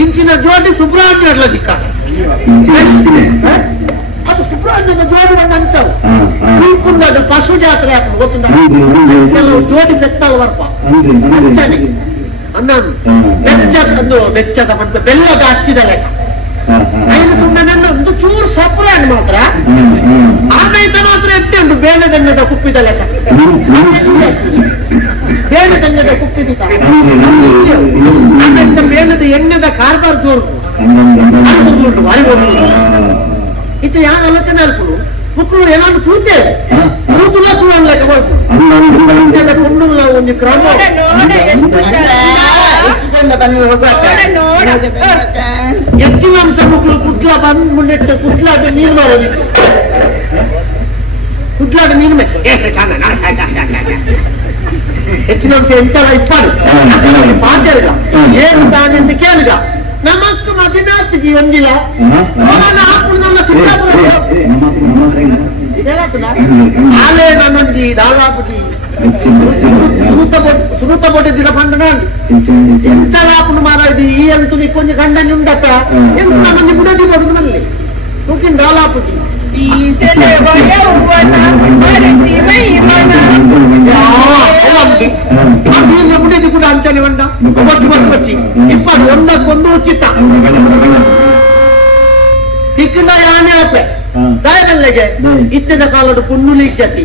ಇಂಚಿನ ಜೋಡಿ ಸುಬ್ರಹ್ಮಣ್ಯ ದಿಕ್ಕ ಅದು ಸುಬ್ರಹ್ಮಣ್ಯದ ಜೋಡಿ ಒಂದು ಅಂಚವು ಅದು ಪಶು ಜಾತ್ರೆ ಗೊತ್ತಿಲ್ಲ ಕೆಲವು ಜೋಡಿ ಬೆತ್ತಲ್ ಬರ್ಪ ಅನ್ನೋದು ಬೆಚ್ಚದ ಮತ್ತೆ ಬೆಲ್ಲದ ಹಚ್ಚಿದ ಲೆಕ್ಕ ಐದು ತುಂಡನನ್ನು ಒಂದು ಚೂರು ಸಪ್ರಾನ್ ಮಾತ್ರ ಆಮೇಲೆ ಮಾತ್ರ ಎಟ್ಟೆ ಉಂಟು ಬೇಳೆದೆಣ್ಣದ ಕುಪ್ಪಿದ ಲೆಕ್ಕ ಬೇಳೆದೆಣ್ಣದ ಕುಪ್ಪಿದ ಬೇಳೆದ ಎಣ್ಣೆದ ಕಾರ್ಬಾರ್ ಜೋರು ಉಂಟು ಬಾರಿ ಇದು ಯಾವ ಆಲೋಚನೆ ಅಲ್ಪಡು ಮಕ್ಕಳು ಏನಾದ್ರು ಕೂತೇವೆ ಕೂತುಲ ತೂಳ ಲೆಕ್ಕ ಮಾಡ್ತು ಕ್ರಮ ಹೆಚ್ಚಿನ ಅಂಶ ಮಕ್ಕಳು ಕುಟ್ಲ ಬಂದ್ಬಿಟ್ಟು ಕುಟ್ಲಾಟ ನೀರು ಮಾಡೋದು ಕುಟ್ಲಾಟ ನೀರು ಹೆಚ್ಚಿನ ಅಂಶ ಎಂಚಲ ಇಪ್ಪಾಡು ಪಾತ್ಯಾಗ ಏನು ತಾನೆ ಅಂತ ಕೇಳಿದ ನಮಕ್ಕ ಮದಿನಾರ್ಥ ಜೀವಂದಿಲ್ಲ ಹಾಕೊಂಡು ಸಿದ್ದಾಪುರ ಆಲೇ ನನ್ನಂಜಿ ದಾದಾಪುಜಿ ಸುರುತ ಬೊಟ್ಟಿದ್ದಿರ ಪಂಡ ಎಂಚಲಾಪುನು ಮಾರಾಯ್ದು ಈ ಅಂತೂ ನೀ ಕೊಂಚ ಗಂಡನಿ ಉಂಡತ್ತ ಎಂತ ನಮ್ಮಲ್ಲಿ ಬುಡದಿ ಬರುದು ನಲ್ಲಿ ಮುಗಿನ ದಾಲಾಪುಜಿ ಬುಡದಿ ಕೂಡ ಅಂಚನೆ ಬಂಡ ಬಚ್ಚಿ ಬಚ್ಚಿ ಬಚ್ಚಿ ಇಪ್ಪತ್ತು ಒಂದಕ್ಕೊಂದು ಉಚಿತ ತಿಕ್ಕಂಡ ಯಾನೆ ಆಪೆ దాయనల్లగే ఇచ్చిన కాలడు పొన్నులు ఇచ్చతి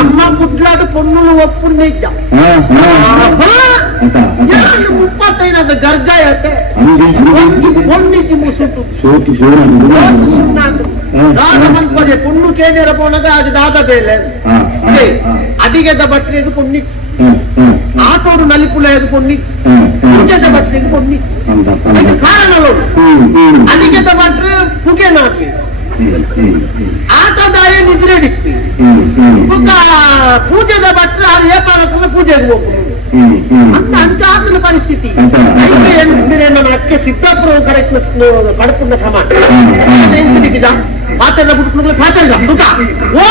అమ్మ కుట్లాడు పొన్నులు ఒప్పుని ఇచ్చా 35 గర్గాయతే పొన్నిచ్చి ముసుటు దాద మన్పదే పొన్ను కేనేర పోనగ అది దాద ಬೇಲೆ ಅಡಿಗೆದ ಬಟ್ರೆಗೆ పొన్నిచ్చి ಆಟೋಡು ನಲಿಪುಲೆದು పొన్నిచ్చి ಪೂಜೆದ ಬಟ್ರೆಗೆ పొన్నిచ్చి ಅದಕ್ಕೆ ಕಾರಣಗಳು ಅಡಿಗೆದ ಬಟ್ರೆ ಪುಗೆ ನಾಪಿ ಆಟದಾಯ ನಿದ್ರೆ ಬಿಟ್ಟು ಪೂಜೆದ ಭಟ್ರ ಅದು ಏಪಾರ ಪೂಜೆಗೆ ಹೋಗ್ಬೋದು ಅಂತ ಅಂಚಾತನ ಪರಿಸ್ಥಿತಿ ನಮ್ಮ ಅಕ್ಕೆ ಸಿದ್ದಾಪುರ ಕರೆಕ್ಟ್ನೆಸ್ ಕಡಪುಣ್ಣ ಸಮಾನ ಎಂತಿದ್ದ ಪಾತ್ರೆಲ್ಲ ಬಿಟ್ಕೊಂಡು ಪಾತ್ರೆಗ ದುಃಖ ಓ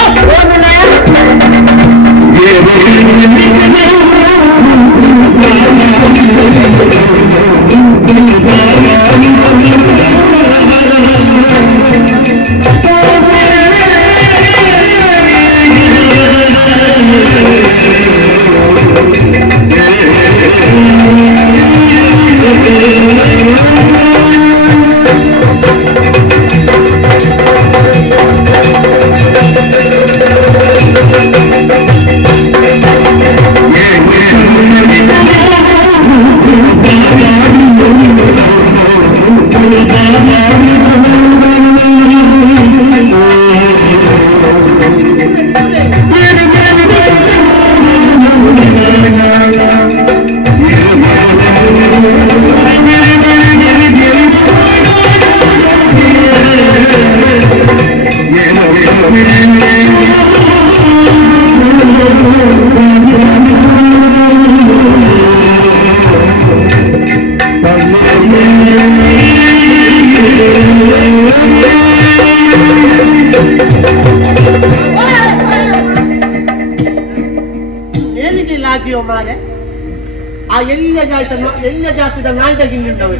ಎಲ್ಲ ಜಾತಿದ ನಾಯ್ದಾಗಿ ನಿಂಡವೆ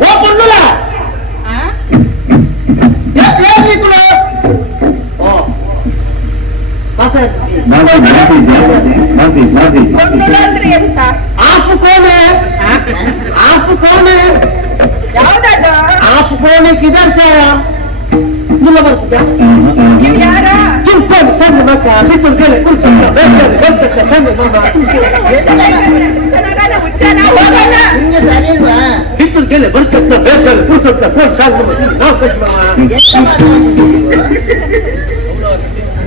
ಓ ಪೊನ್ನುಲ आप कौन है किधर से आया मुला बरकुजा तुम संग मका बितुल गेले कुछ बेल संग मामा बितुल गेले बरकत बेल कुछ कोन संग ना कुछ मामा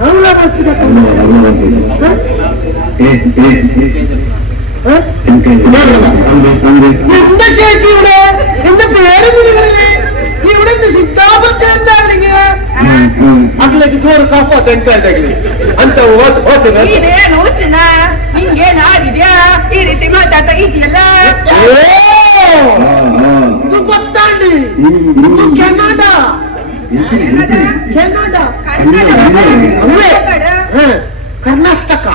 मुला बरकुजा എന്താ ചേച്ചി ഇവിടെ എന്റെ പേര് ഇവിടെ സിദ്ധാപത്തെ എന്താണെങ്കിൽ ಅಟ್ಲಕ್ಕೆ ಜೋರು ಕಾಫ ತೆಂಕಾಯ್ದಾಗಲಿ ಅಂಚ ಇದೇನು ಚಿನ್ನ ಹಿಂಗೇನು ಆಗಿದ್ಯಾ ಈ ರೀತಿ ಮಾತಾಡ್ತಾ ಇದೆಯಲ್ಲ ಗೊತ್ತಾಂಡಿ ಕೆನಡಾ ಕೆನಡಾ ಕರ್ನಾಟಕ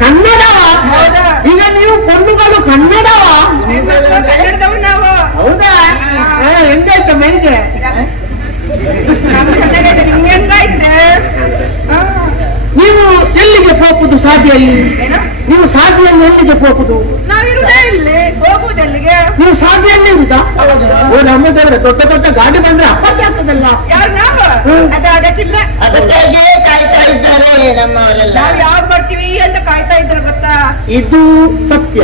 ಕನ್ನಡವಾ ಈಗ ನೀವು ಪೊಣ್ಣುಗಳು ಕನ್ನಡವಾ ಹೌದಾ ಹೆಂಗಾಯ್ತ ಮೆಂಗೆ ನೀವು ಎಲ್ಲಿಗೆ ಹೋಗುದು ಸಾಧ್ಯಲ್ಲಿ ನೀವು ಸಾಧ್ಯಲ್ಲಿ ಎಲ್ಲಿಗೆ ಹೋಗುದು ನೀವು ಸಾಧ್ಯಲ್ಲಿ ಇರುದಾ ಓ ನಮ್ಮದವ್ರೆ ದೊಡ್ಡ ದೊಡ್ಡ ಗಾಡಿ ಬಂದ್ರೆ ಅಪ್ಪಾಚಿ ಆಗ್ತದಲ್ಲ ಕಾಯ್ತಾ ಇದ್ದಾರೆ ನಮ್ಮವರೆಲ್ಲ ಯಾರು ಬರ್ತೀವಿ ಅಂತ ಕಾಯ್ತಾ ಇದ್ರು ಗೊತ್ತಾ ಇದು ಸತ್ಯ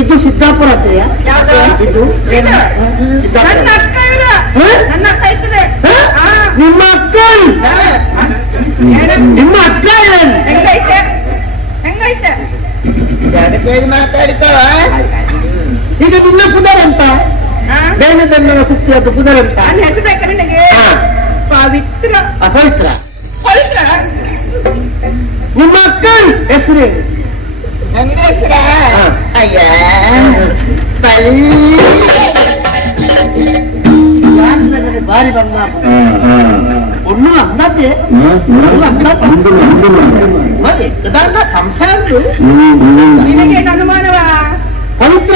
ಇದು ಸಿದ್ದಾಪುರ ಇದು ಇದು ನನ್ನ ಅಕ್ಕ ನಿಮ್ಮ ಅಕ್ಕ ಏನು ಹೆಂಗೈತೆ ಹೆಂಗೈತೆ ಜಗತ್ತೇಜ್ ಮಾತಾಡ್ತಾವ ಈಗ ನಿನ್ನ ಪುನರ್ ಅಂತ ಬೇನದನ್ನ ಕುಟ್ಟಿಯದ್ದು ಪುನರ್ ಅಂತ ನನ್ನ ಹೆಸರು ಬೇಕಾ ನಿನಗೆ ಪವಿತ್ರ ಅಪವಿತ್ರ ಪವಿತ್ರ ನಿಮ್ಮ ಅಕ್ಕ ಹೆಸರೇನು ನನ್ನ ಹೆಸರ ಅಯ್ಯ ಬಾರಿ ಬಂದ ಒಣ್ಣು ಅನ್ನದೇ ಎಕ್ಕದಾನ ಸಂಸಾರ ನಿನಗೆ ಅನುಮಾನವ ಪವಿತ್ರ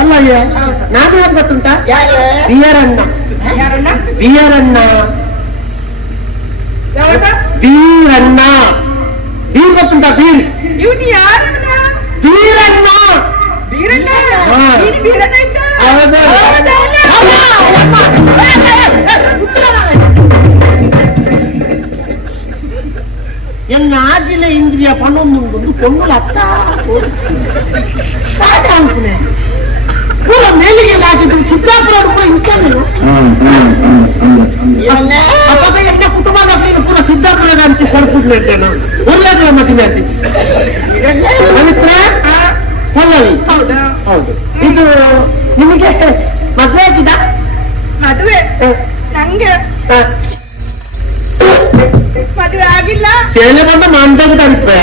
ಅಲ್ಲಯ್ಯ ನಾನು ಯಾರು ಗೊತ್ತುಂಟಾ ಯಾರು ಬಿಯರಣ್ಣ ಯಾರಣ್ಣ ಬಿಯರಣ್ಣ ಯಾವಾಗ ಬೀರಣ್ಣ ಬೀರ್ ಗೊತ್ತುಂಟಾ ಬೀರ್ ಇವನು ಯಾರಣ್ಣ ಬೀರಣ್ಣ ಬೀರಣ್ಣ ಹಾ. ನೀನು ಬೀರಣ್ಣ ಇದ್ದ ಹೌದು. ಎನ್ನ ಆಜಿಲ ಇಂದ್ರಿಯ ಪಣೊಂದು ಕೊಂಡುಲ ಅತ್ತ ಕಾಟ ಅನ್ಸುನೆ ಪೂರ ಮೇಲಿಗೆ ಹಾಕಿದ್ರು ಸಿದ್ದಾಪುರ ಕೂಡ ಇಂಥದ್ದು ಇವನ್ನ ಅಪ್ಪ ಎನ್ನ ಕುಟುಂಬದ ಪೂರ ಸಿದ್ದಾಪುರ ಅಂತ ಕಳ್ಸಿದ್ಮೇಲೆ ಒಳ್ಳೆಯ ಮದುವೆ ಆಗ್ತಿತ್ತು ಪವಿತ್ರ ಪಲ್ಲವಿ ಹೌದಾ ಹೌದು ಇದು ನಿಮಗೆ ಮದುವೆ ಆಗಿದ ಮದುವೆ ನಂಗೆ ಮದುವೆ ಆಗಿಲ್ಲ ಸೇಲೆ ಬಂದ ಮಾಂತದ ಅನ್ಪೆ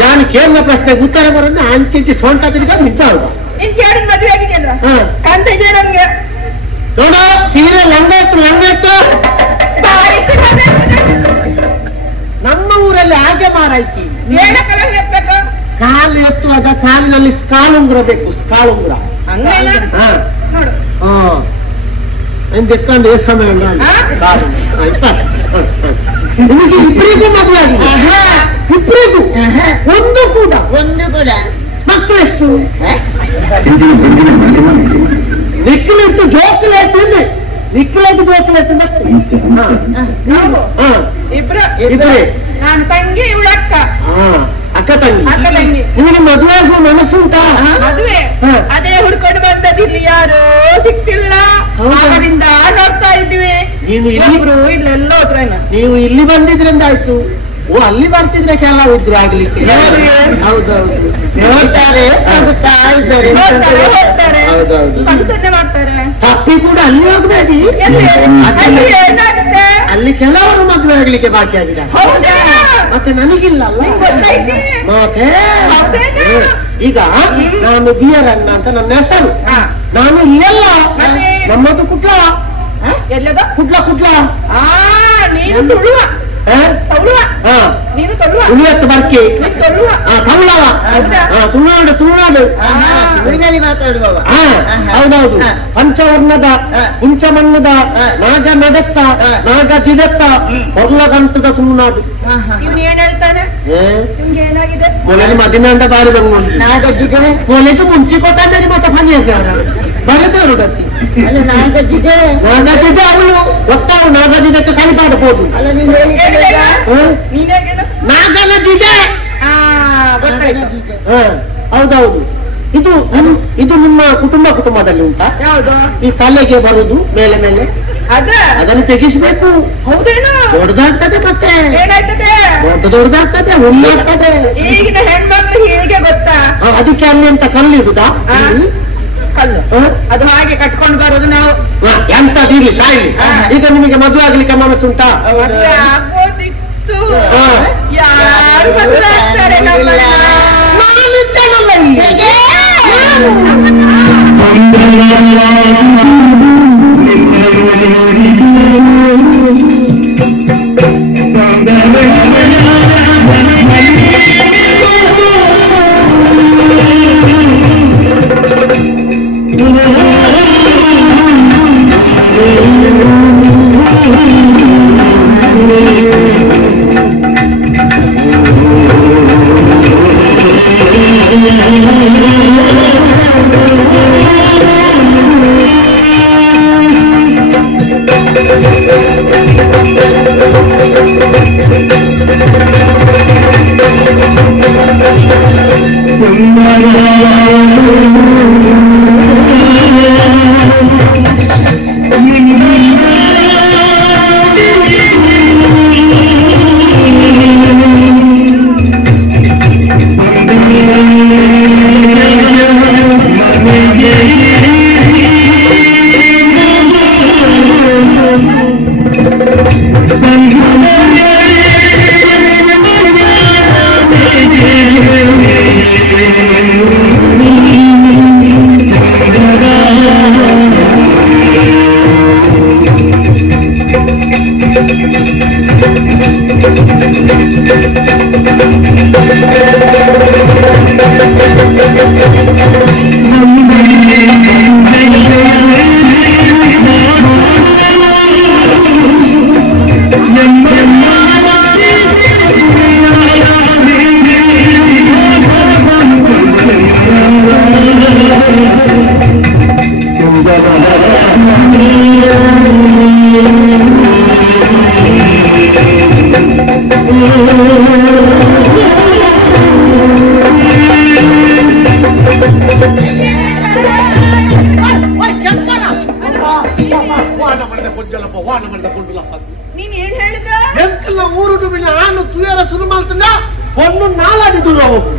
ನಾನು ಕೇಳಿದ ಪ್ರಶ್ನೆಗೆ ಉತ್ತರ ಬರೋದು ಅಂಚಿ ಸೊಂಟ ತಿರ್ಗ ಮಿಂಚ ಅಲ್ವಾ ನೀನ್ ಕೇಳಿದ್ ಮದುವೆ ಆಗಿದೆ ಅಂದ್ರ ಹಾ ಕಾಣ್ತಾ ಇದೆ ನಮ್ಗೆ ನೋಡ ಸೀರೆ ಲಂಗ ಇತ್ತು ಬಾರಿ ಸಿಕ್ಕಾಪಟ್ಟೆ. ನಮ್ಮ ಊರಲ್ಲಿ ಹಾಗೆ ಮಾರಾಯ್ತಿ ಏನ ಕಲರ್ ಎತ್ಬೇಕು ಕಾಲು ಎತ್ತುವಾಗ ಕಾಲಿನಲ್ಲಿ ಸ್ಕಾಳುಂಗುರ ಬೇಕು ಸ್ಕಾಳುಂಗುರ ಹಂಗೇನ ಹಾ ನೋಡು ಹಾ ಎಂದೆಕ್ಕಂಡು ಸಮಯ ಹಾ? ನಿಮಗೆ ಇಬ್ಬರಿಗೂ ಮದುವೆ ಆಗಿದೆ ಇಬ್ಬರಿಗೂ ಒಂದು ಕೂಡ ಒಂದು ಕೂಡ ಮಕ್ಕಳು ಎಷ್ಟು ನಿಕ್ಕಲೇತು ಜೋಕಲೇತು ಇಲ್ಲಿ ನಿಕ್ಕಲೇತು ಜೋಕಲೇತು ಮಕ್ಕಳು ಹಾ ಇಬ್ರು ಇಬ್ಬರೇ ನಾನು ತಂಗಿ ಇವಳ ಅಕ್ಕ ಹಾ ಅಕ್ಕ ತಂಗಿ ಅಕ್ಕ ತಂಗಿ ನಿಮಗೆ ಮದುವೆ ಆಗುವ ಮನಸ್ಸುಂಟಾ ಮದುವೆ ಹಾ. ಅದೇ ಹುಡ್ಕೊಂಡು ಬಂದದಿಲ್ಲಿ ಯಾರು ಸಿಕ್ತಿಲ್ಲ ಹೌದಾ? ಅವರಿಂದ ನೋಡ್ತಾ ಇದ್ವಿ ನೀನು ಇಲ್ಲಿ ಇಬ್ರು ಇಲ್ಲೆಲ್ಲ ಹೋದ್ರೇನ ನೀವು ಇಲ್ಲಿ ಬಂದಿದ್ರಿಂದ ಆಯ್ತು ಓ ಅಲ್ಲಿ ಬರ್ತಿದ್ರೆ ಕೆಲವು ಇದ್ರು ಆಗ್ಲಿಕ್ಕೆ ಯಾರು? ಹೌದೌದು ನೋಡ್ತಾರೆ ಹೋಗುತ್ತಾ ಇದ್ದಾರೆ ನೋಡ್ತಾರೆ ಹೋಗ್ತಾರೆ ಹೌದೌದು ಫಂಕ್ಷನ್ ಮಾಡ್ತಾರೆ ತಪ್ಪಿ ಕೂಡ ಅಲ್ಲಿ ಹೋಗ್ಬೇಡಿ ಎಲ್ಲಿ ಅಲ್ಲಿ- ಅಲ್ಲಿ ಏನಾಗುತ್ತೆ ಅಲ್ಲಿ ಕೆಲವರು ಮದುವೆ ಆಗ್ಲಿಕ್ಕೆ ಬಾಕಿ ಆಗಿದೆ ಹೌದಾ ಮತ್ತೆ ನನಗಿಲ್ಲ ಅಲ್ಲ ನಿಂಗ್ ಗೊತ್ತೈತಿ? ಮತ್ತೆ ಹೌದೇನಾ? ಈಗ ನಾನು ಬಿಯರಣ್ಣ ಅಂತ ನನ್ನ ಹೆಸರು ಹಾ. ನಾನು ಇಲ್ಲೆಲ್ಲ ಮತ್ತೆ? ನಮ್ಮದು ಕುಟ್ಲ ಎಲ್ಲದ ಕುಟ್ಲ ಆ ನೀನು ತುಳುವ ಹಾ ತಳುವ ಹಾ ನೀನು ತಳುವ ಉಳಿಯತ್ತು ಬರ್ಕಿ ನೀನು ತಳುವ ತಮಿಳವ ಹೌದಾ? ತುಳುನಾಡು ತುಳುವಿನಲ್ಲಿ ಮಾತಾಡುವವ ಹಾ ಹೌದೌದು ಹಾ. ಪಂಚವರ್ಣದ ಹಾ. ಪುಂಚಮಣ್ಣದ ಹಾ. ನಾಗ ನಡತ್ತ ಹಾ. ನಾಗ ಜಿಡತ್ತ ಹೊರ್ಲಗಂತದ ತುಳುನಾಡು ಇವ್ನು ಏನ್ ಹೇಳ್ತಾನೆ ನಿಮ್ಗೆ ಏನಾಗಿದೆ ಮೊಲೆಗೆ ಮದಿನಂಡ ಬಾರಿ ಬಂಗೊಂಡು ನಾಗಜಿಗೆ ಮೊಲೆಗೆ ಮುಂಚೆ ಕೊಟ್ಟಾಂಡರಿ ಮತ್ತೆ ಫನಿ ಬರೆದವರು ಗತಿ ಅಲ್ಲ ನಾಗಜಿಗೆ ನಾಗಜಿದ ಅವಳು ಗೊತ್ತಾವು ನಾಗಜಿದಕ್ಕೆ ಕೈ ಮಾಡಬಹುದು ಅಲ್ಲ ನೀನು ಹೇಳಿದ ನೀನೇ ಹೇಳು ನಾಗನ ಜಿದೆ ಗೊತ್ತಾಯ್ತು ನಾಗಜಿಗೆ ಹೌದೌದು ಇದು ನಿಮ್ಮ ಕುಟುಂಬದಲ್ಲಿ ಉಂಟಾ ಯಾವ್ದು ಈ ತಲೆಗೆ ಬರುದು ಮೇಲೆ ಮೇಲೆ ಅದ ಅದನ್ನು ತೆಗಿಸ್ಬೇಕು ಹೌದೇನು ದೊಡ್ಡದಾಗ್ತದೆ ಮತ್ತೆ ಏನಾಯ್ತದೆ ದೊಡ್ಡದಾಗ್ತದೆ ಹುಲ್ಲಾಗ್ತದೆ ಈಗಿನ ಹೆಣ್ಮಕ್ಳು ಹೀಗೆ ಗೊತ್ತಾ ಅದಕ್ಕೆ ಅಲ್ಲಿ ಅಂತ ಕಲ್ಲಿರುದಾ ಆ? ಕಲ್ಲು ಅದು ಹಾಗೆ ಕಟ್ಕೊಂಡು ಬರೋದು ನಾವು ಎಂತದಿರ್ಲಿ ಸಾಯ್ಲಿ ಈಗ ನಿಮಗೆ ಮದುವೆ ಆಗ್ಲಿಕ್ಕೆ ಮನಸ್ಸುಂಟಾ ಮದುವೆ ಆಗೋದಿತ್ತು ಹಾ. ಯಾರು ಮದುವೆ ಆಗ್ತಾರೆ ನಮ್ಮನ್ನ? ನಾನಿದ್ದೇನಲ್ಲ ಇಲ್ಲಿ. Thank you. ನೀನ್ ಏನ್ ಹೇಳಿದ ಎಂತೆಲ್ಲ ಊರು ಬಿಡ ನಾನು ತುಯರ ಶುರು ಮಾಡ್ತಂದ ಪೊನ್ನು ನಾಲಾಡಿ ದೂರ ಹೋಗು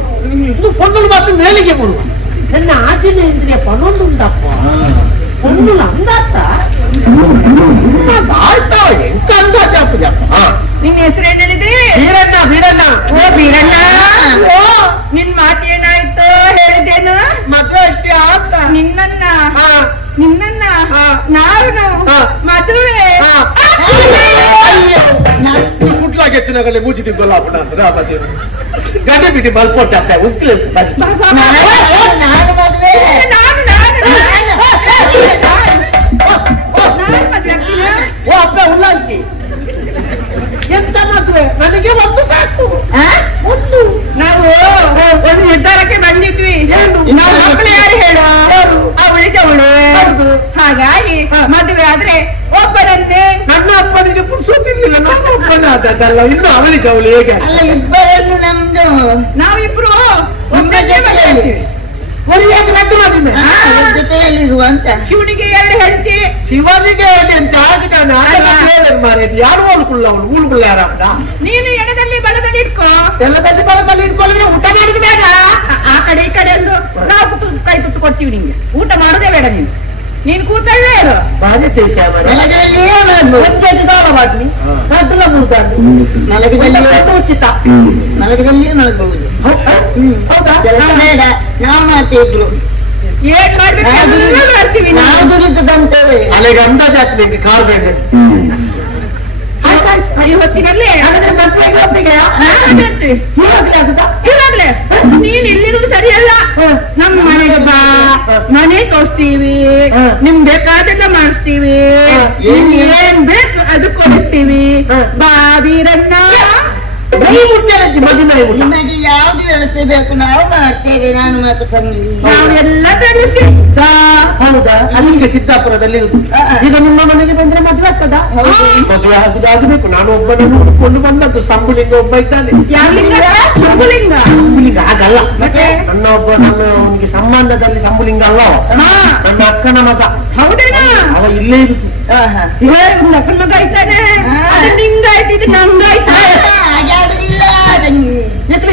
ಇದು ಪೊನ್ನಲು ಮಾತ್ರ ಮೇಲಿಗೆ ಬರುವ ನನ್ನ ಆಚೆನೆ ಅಂದ್ರೆ ಪನ್ನೊಂದು ಉಂಟಪ್ಪ ಪೊನ್ನಲು ಅಂದಾತ ಆಯ್ತಾ ಎಂಕ ಅಂದಾಜ ಆಗ್ತದಪ್ಪ ನಿನ್ ಹೆಸರೇನ್ ಹೇಳಿದೆ ಬೀರಣ್ಣ ಬೀರಣ್ಣ ಓ ಬೀರಣ್ಣ ನಿನ್ ಮಾತು ಏನಾಯ್ತು ಹೇಳಿದ್ದೇನು ಮದುವೆ ಅಷ್ಟೇ ಆಗ್ತಾ ನಿನ್ನನ್ನ ನಾನು ಮದುವೆ ಕುಟ್ಲಾಗೆ ಎತ್ತಿನಗಲೆ ಮೂಜಿತಿ ಗೊಲ್ಲಾಪಣ ರಾಮದೇವ ಗಡ್ಡೆ ಬಿಟ್ಟು ಮಲ್ಪೋಟ ಉತ್ಲೆ ನಾನು ಮದುವೆ ಓ ಅಪ್ಪ ಉಳ್ಳಾಂಟಿ ಎಂತ ಮದುವೆ ನನಗೆ ಒಂದು ಸಾಕು ಒಂದು ನಾವು ಒಂದು ನಿರ್ಧಾರಕ್ಕೆ ಬಂದಿದ್ವಿ ನಾವು ಮಕ್ಕಳು ಯಾರು ಹೇಳು ಅವಳಿಗವಳು ಹಾಗಾಗಿ ಮದುವೆ ಆದ್ರೆ ಒಬ್ಬರನ್ನೇ ನನ್ನ ಅಪ್ಪನಿಗೆ ಪುರುಸೋತಿರ್ಲಿಲ್ಲ ನನ್ನ ಅಪ್ಪನ ಅದಲ್ಲ ಇನ್ನು ಅವಳಿಗೆ ಅವಳು ಹೇಗೆ ಅಲ್ಲ ಇಬ್ಬರನ್ನು ನಮ್ದು ನಾವಿಬ್ರು ಒಬ್ಬ ಜೊತೆಯಲ್ಲಿ ಒಳ್ಳೆಯಾಗಿ ರದ್ದು ಮಾಡಿದ್ದೆ ಜೊತೆಯಲ್ಲಿರುವ ಅಂತ ಶಿವನಿಗೆ ಎರಡು ಹೆಂಡತಿ ಶಿವನಿಗೆ ಅಂತ ಆಗಿದ್ದಾನೆ ಮಾರೇದು ಯಾರು ಹೋಲ್ಕೊಳ್ಳ ಅವಳು ಊಳ್ಕೊಳ್ಳ ಯಾರ ನೀನು ಎಡದಲ್ಲಿ ಬಲದಲ್ಲಿ ಇಟ್ಕೋ ಎಲ್ಲದಲ್ಲಿ ಬರದಲ್ಲಿ ಇಟ್ಕೊಳ್ಳಿ ಊಟ ಮಾಡಿದ ಬೇಡ ಆ ಕಡೆ ಈ ಕಡೆ ಒಂದು ನಾವು ಕೈ ತುತ್ತು ಕೊಡ್ತೀವಿ ನಿಂಗೆ ಊಟ ಮಾಡೋದೇ ಬೇಡ ನೀನು ಕೂತಲ್ಲೇ ಇರು ಬಾರಿ ದೇಶ ಮಲಗದಲ್ಲಿಯೇ ಮಾಡ್ಬೋದು ಬಾಟ್ಲಿ ಅದೆಲ್ಲ ಮುಳ್ದಾಡು ಮಲಗದಲ್ಲಿಯೇ ಉಚಿತ ಮಲಗದಲ್ಲಿಯೇ ಮಲಗಬಹುದು ಹೌದಾ ಕೆಲಸ ಬೇಡ ನಾವು ಮಾಡ್ತಿದ್ರು ಏನ್ ಮಾಡ್ಬೇಕು ಎಲ್ಲ ಮಾಡ್ತೀವಿ ನಾವು ದುಡಿದಂತೇವೆ ಅಲ್ಲಿಗೆ ಅಂದಾಜು ಆಗ್ತದೆ ಕಾರ್ ಬೇಡ ಈ ಹೊತ್ತಿನಲ್ಲಿ ಇವಾಗ್ಲೇ ನೀನ್ ಇಲ್ಲಿರುವುದು ಸರಿಯಲ್ಲ ನಮ್ ಮನೆಗೆ ಬಾ ಮನೆ ತೋರಿಸ್ತೀವಿ ನಿಮ್ ಬೇಕಾದೆಲ್ಲ ಮಾಡಿಸ್ತೀವಿ ಏನ್ ಬೇಕು ಅದು ಕೊಡಿಸ್ತೀವಿ ಬಾ ವೀರಣ್ಣ ನಿಮಗೆ ಯಾವ್ದು ವ್ಯವಸ್ಥೆ ಬೇಕು ನಾವು ಮಾಡ್ತೇವೆ ನಾನು ಮತ್ತು ತಂಗಿ ನಾವೆಲ್ಲ ಸಿದ್ಧ ಹೌದಾ ಅಲ್ಲಿಗೆ ಸಿದ್ದಾಪುರದಲ್ಲಿ ಇರುದು ಈಗ ನಿಮ್ಮ ಮನೆಗೆ ಬಂದ್ರೆ ಮದುವೆ ಆಗ್ತದ ಮದುವೆ ಆಗುದಾಗಬೇಕು ನಾನು ಒಬ್ಬನನ್ನು ಹುಡುಕೊಂಡು ಬಂದದ್ದು ಸಂಬುಲಿಂಗ ಒಬ್ಬ ಇದ್ದಾನೆ ಯಾರ್ಲಿಂಗ ಸಂಬುಲಿಂಗ ಸಂಬುಲಿಂಗ ಆಗಲ್ಲ ಮತ್ತೆ ನನ್ನ ಅವನಿಗೆ ಸಂಬಂಧದಲ್ಲಿ ಸಂಬುಲಿಂಗ ಅಲ್ಲ ನನ್ನ ಅಕ್ಕನ ಮಗ ಹೌದೇನಾ ಅವ ಇಲ್ಲೇ ಇರುದು ಅಕ್ಕನ ಮಗ ಆಯ್ತಾನೆ ನಿಂಗಾಯ್ತು ಇದು ನಂಗಾಯ್ತು ಹಾಗಾಗುದಿಲ್ಲ ತಂಗಿ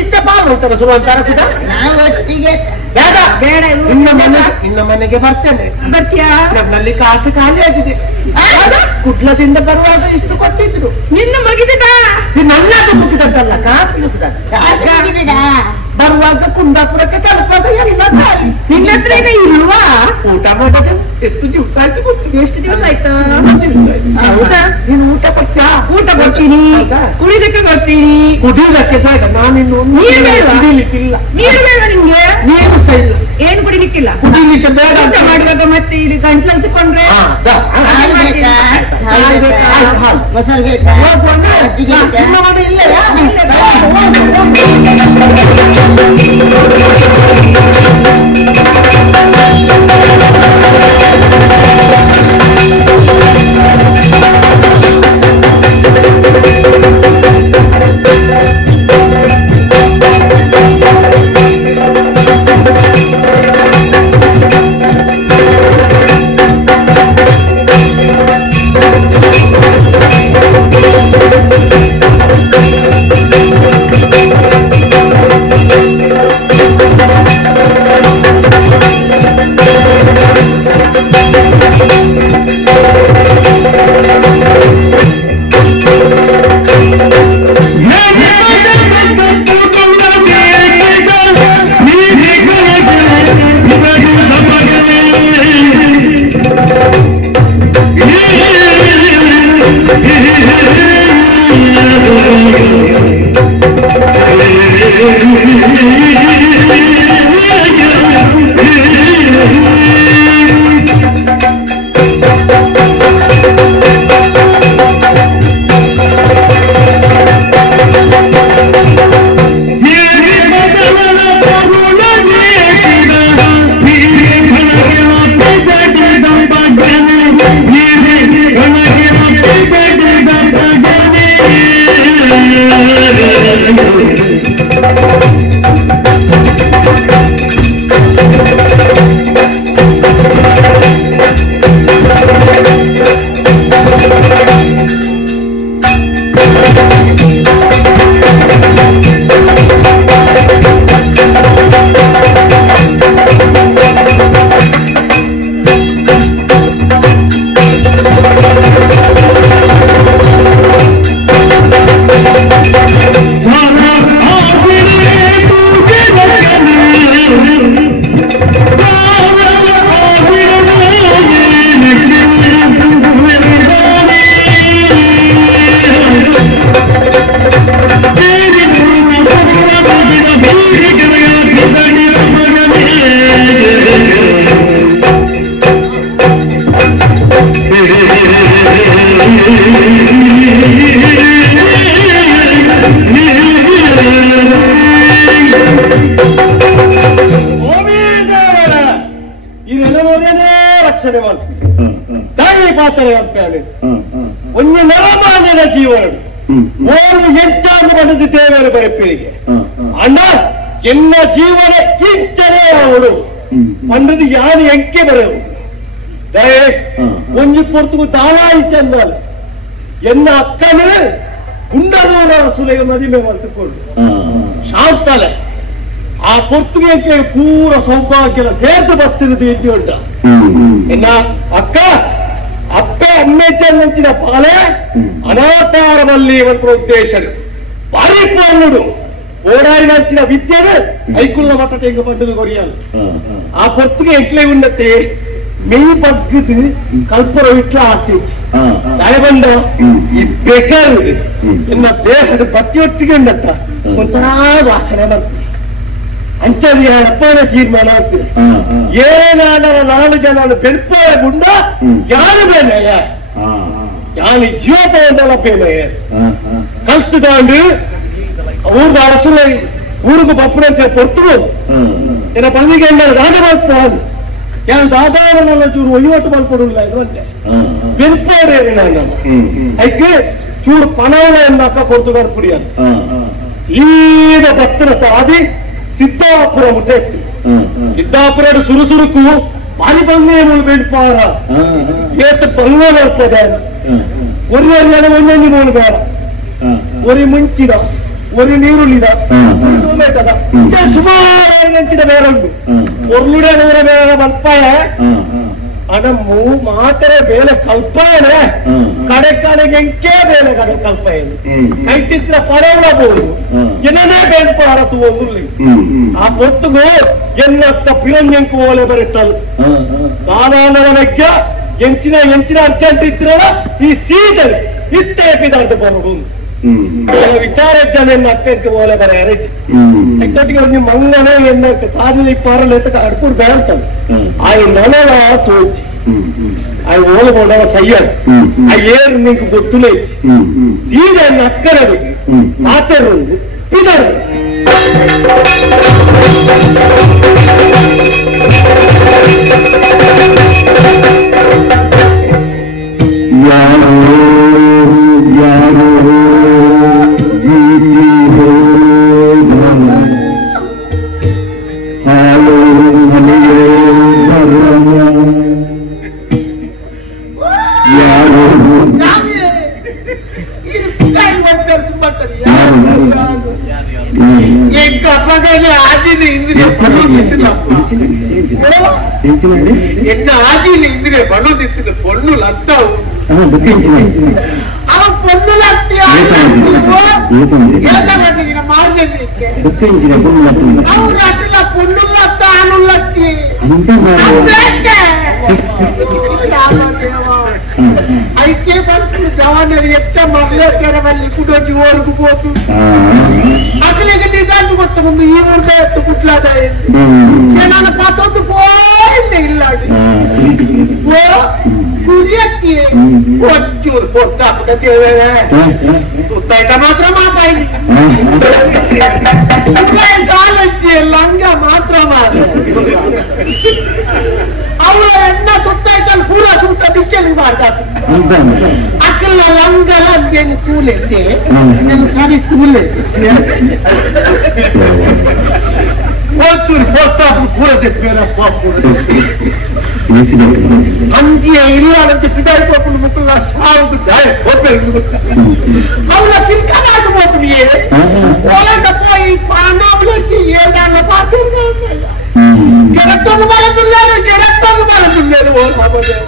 ಇಷ್ಟ ಬಾಲ್ ಹೋಗ್ತಾರೆ ಶುರು ಅಂತಾರ ಕೂಡ ನಾವು ಒಟ್ಟಿಗೆ ಬೇಡ ಬೇಡ ನಿನ್ನ ಮನೆಗೆ ಬರ್ತೇನೆ ಬರ್ತೀಯಾ ನನ್ನಲ್ಲಿ ಕಾಸು ಖಾಲಿ ಆಗಿದೆ ಕುಟ್ಲದಿಂದ ಬರುವಾಗ ಇಷ್ಟು ಕೊಟ್ಟಿದ್ರು ನಿನ್ನ ಮುಗಿದ ನನ್ನದು ಮುಗಿದದ್ದಲ್ಲ ಕಾಸು ಮುಗಿದ ಬರುವಾಗ ಕುಂದಾಪುರಕ್ಕೆ ತಲುಪದ ಎಲ್ಲ ನಿನ್ನ ಹತ್ರ ಈಗ ಇಲ್ವಾ ಊಟ ಮಾಡೋದು ಎಷ್ಟು ದಿವಸ ಆಯ್ತು ಗೊತ್ತಿದೆ ಎಷ್ಟು ದಿವಸ ಆಯ್ತು ಹೌದಾ ನೀನು ಊಟ ಕೊಡ್ತೀಯಾ ಊಟ ಕೊಡ್ತೀನಿ ಕುಡಿದಕ್ಕೆ ಕೊಡ್ತೀನಿ ಕುಡಿಯುವುದಕ್ಕೆ ಬೇಡ ನಾನಿನ್ನು ನೀರು ಬೇಡವಾ? ಕುಡಿಲಿಕ್ಕಿಲ್ಲ ನೀರು ಬೇಡ ನಿಮ್ಗೆ ನೀರು ಸಹ ಇಲ್ಲ ಏನ್ ಕುಡಿಲಿಕ್ಕಿಲ್ಲ ಕುಡಿಲಿಕ್ಕೆ ಬೇಡ ಊಟ ಮಾಡುವಾಗ ಮತ್ತೆ ಇಲ್ಲಿ ಗಂಟ್ಲಸಿಕೊಂಡ್ರೆ ಹಾಲು ಬೇಕಾ ಹಾಲು ಬೇಕಾ ಮೊಸರು ಬೇಕಾ ಮಜ್ಜಿಗೆ ಬೇಕಾ ನಿಮ್ಮ ಮನೆ ಇಲ್ಲೇ ವಂಶದವರೇನೇ ರಕ್ಷಣೆ ಮಾಡ್ತೀವಿ ತಾಯಿ ಪಾತ್ರ ಅಂತಾನೆ ಒಂದು ನರಮಾನ್ಯದ ಜೀವನ ಓರು ಹೆಚ್ಚಾಗಿ ಬಂದದ್ದು ದೇವರ ಬರಪಿರಿಗೆ ಅಣ್ಣ ಎನ್ನ ಜೀವನ ಇಷ್ಟನೇ ಅವರು ಪಂಡದು ಯಾರು ಎಂಕೆ ಬರೆಯವು ದಯೆ ಒಂಜಿ ಪೊರ್ತುಗು ತಾಳಾಯಿ ಚಂದಲ್ಲ ಎನ್ನ ಅಕ್ಕನ ಕುಂಡಲೂರ ಸುಲೆಗೆ ಮದುವೆ ಮಾಡ್ತುಕೊಂಡು ಶಾಂತಲೆ ಆ ಪೊರ್ತುಗೆ ಪೂರ ಸೌಭಾಗ್ಯಲ ಸೇರ್ತು ಬರ್ತಿರೋದು ಎಲ್ಲಿ ಉಂಟ ಎನ್ನ ಅಕ್ಕ ಅಪ್ಪೆ ಅಮ್ಮೆಚ್ಚಂಚಿನ ಪಾಲೆ ಅನಾಥಾರವಲ್ಲಿ ಒಂದು ಉದ್ದೇಶ ಪರಿಪೂರ್ಣುಡು ಓಡಾಡಿ ನಂಚಿನ ವಿದ್ಯೆಗೆ ಐಕುಲ್ಲ ಮಟ್ಟ ಹೆಂಗ ಪಂಡದು ಕೊರಿಯಲ್ಲ ಆ ಪೊರ್ತುಗೆ ಎಂಟ್ಲೆ ಉನ್ನತೆ मेई बग्गद कल्पर इट्ला आसेज दायबंड ಈ ಬೇಕಾರು ನಿಮ್ಮ ದೇಹದ ಬತ್ತಿಯೊಟ್ಟಿಗೆ ಉಂಟ ಒಂಥರ ವಾಸನೆ ಬರ್ತದೆ ಅಂಚದಿ ಅಪ್ಪನ ತೀರ್ಮಾನ ಆಗ್ತದೆ ಏನಾದರ 4 ಜನ ಬೆಳ್ಪೋಯ ಗುಂಡ ಯಾರು ಬೇನೆ ಯಾನಿ ಜೀವಪವಂದಲ ಬೇನೆ ಕಲ್ತದಾಂಡು ಊರ್ದ ಅರಸು ಊರಿಗೆ ಬಪ್ಪನಂತೆ ಪೊರ್ತುಗಳು ಏನ ಬಂದಿಗೆ ರಾಜ ಮಾಡ್ತಾರೆ ഞാൻ ദാതാവെന്നുള്ള ചൂട് ഒഴിവോട്ട് മൽപ്പൊടില്ല ഇതുവല്ലേ വെറുപ്പോടെ ನಾನು ಅದಕ್ಕೆ ಚೂರು ಪಣವಳ എന്നൊക്ക ಕೊಡ್ತು ಬರ್ಪುಡಿയാണ് ಈಗ ಭಕ್ತರ ತಾದಿ ಸಿದ್ದಾಪುರ ಮುಟ್ಟೆ ಸಿದ್ದಾಪುರ ಸುರುಸುರುಕು ಪಾನಿ ಬಂದೇ ಬೆಳ್ಪಾರ ಏತ ಬಂಗ ಬರ್ತದೆ ಒಂದೊಂದು ಮೂಲ ಬೇಡ ಒರಿ ಮುಂಚಿದ ഒരു നീരുള്ളിത സുമാറിന വേറെ ഉണ്ട് ഒരുടെ നൂറ് വേറെ മൽപ്പായ ಅದ ಮಾತ್ರ ಬೇಲೆ ಕಲ್ಪಾಯನೆ ಕಡೆಗೆ ಎಂಕೆ ಬೇಲೆ ಕಡೆ ಕಲ್ಪಾಯನೆ ಕೈಟಿತ್ರ ಪರವಬಹುದು ಏನನೇ ಬೇಡ್ಪಾರತು ಒಂದುಲ್ಲಿ ಆ ಹೊತ್ತುಗು ಎನ್ನಕ್ಕ ಪಿರಂಜಂಕು ಓಲೆ ಬರುತ್ತಲ್ಲ ಕಾಲಾನವನಕ್ಕೆ ಎಂಚಿನ ಅರ್ಜೆಂಟ್ ಇದ್ರಲ್ಲ ಈ ಸೀಟಲ್ಲಿ ಇತ್ತೆ ಎಪಿದಾರ್ಥ ಬರೋದು ವಿಚಾರ ಜನ ಅಕ್ಕಕ್ಕೆ ಓಲೆ ಬರ ಅರೆಜ್ ಎಷ್ಟೊತ್ತಿಗೆ ಒಂದು ಮಂಗನ ಎನ್ನಕ್ಕೆ ತಾಜಲಿ ಪಾರಲ್ಲ ಎತ್ತ ಅಡ್ಕೂರ್ ಬೇಳ್ತಾನೆ ಆ ನನಗ ತೋಚಿ ಆ ಓಲಗೊಂಡವ ಸಯ್ಯರ್ ಆ ಏರು ನಿಂಗೆ ಗೊತ್ತುಲೇ ಸೀದಾ ಅಕ್ಕನದು ಮಾತಾಡೋದು ಪಿದರ್ என்ன ஆஜியில் இந்திர பணத்திற்கு பொண்ணு லத்தாவும் அவன் பொண்ணு லத்தியா பொண்ணு லத்தானு லத்தி అయితే పడుతుంది జవాన్ ఎచ్చ మరలేకరవల్లి కుడొచ్చి ఓరుకు పోతు అక్కడికి నిజాన్ని మొత్తం ఈ ఊరిలో ఎత్తు కుట్లాదా నేను పతొద్దు పోయింది ఇల్లాది ఓ కురియత్తి ఒచ్చూరు పొట్టాపక చేవే తుత్తైట మాత్రమా పైని కాలొచ్చి లంగ మాత్రమా ಅವಳ ಎಣ್ಣ ಸುತ್ತಾಯ್ತಲ್ಲಿ ಪೂರ ಸುತ್ತ ಡಿಸ್ಟೆಲ್ ಮಾಡ್ತಾರೆ ಅಕ್ಕಲ್ಲ ಲಂಗಲ ಅಂತೇನು ತೂಲೆತ್ತೆ ನಾನು ಸರಿ ತೂಲೆತ್ತೆ ಹೋಚೂರು ಪೋಸ್ತಾಪು ಪೂರ ತೆಪ್ಪೇನಪ್ಪ ಅಂಜಿಯ ಇಲ್ಲಾದಂತೆ ಪಿದಾಯಿ ಪೋಪುನ ಮುಕ್ಕಲ್ಲ ಸಾವುದು ಗಾಯ ಹೋಗ್ಬೇಕು ಅವಳ ಚಿಲ್ಕ ಮಾಡ್ಬೋದಿಯೇ ಒಳಗ పోయి పాండవులకి ఏడాళ్ళ పాత్ర ಗೆರತ್ತೊಂದು ಬರದಿಲ್ಲೇನು ಗೆರತ್ತೊಂದು ಬರದಿಲ್ಲೇನು ಓ ಬಾಬದೇವ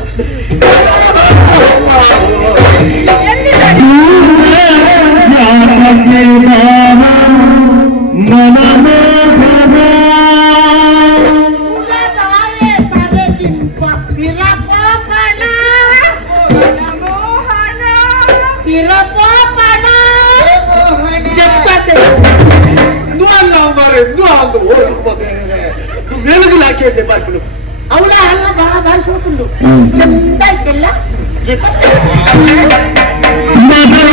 వెలుగులాకే చెప్పాడు అవునా అన్న బాగా భాషకుండు చెప్తా ఇట్లా మదన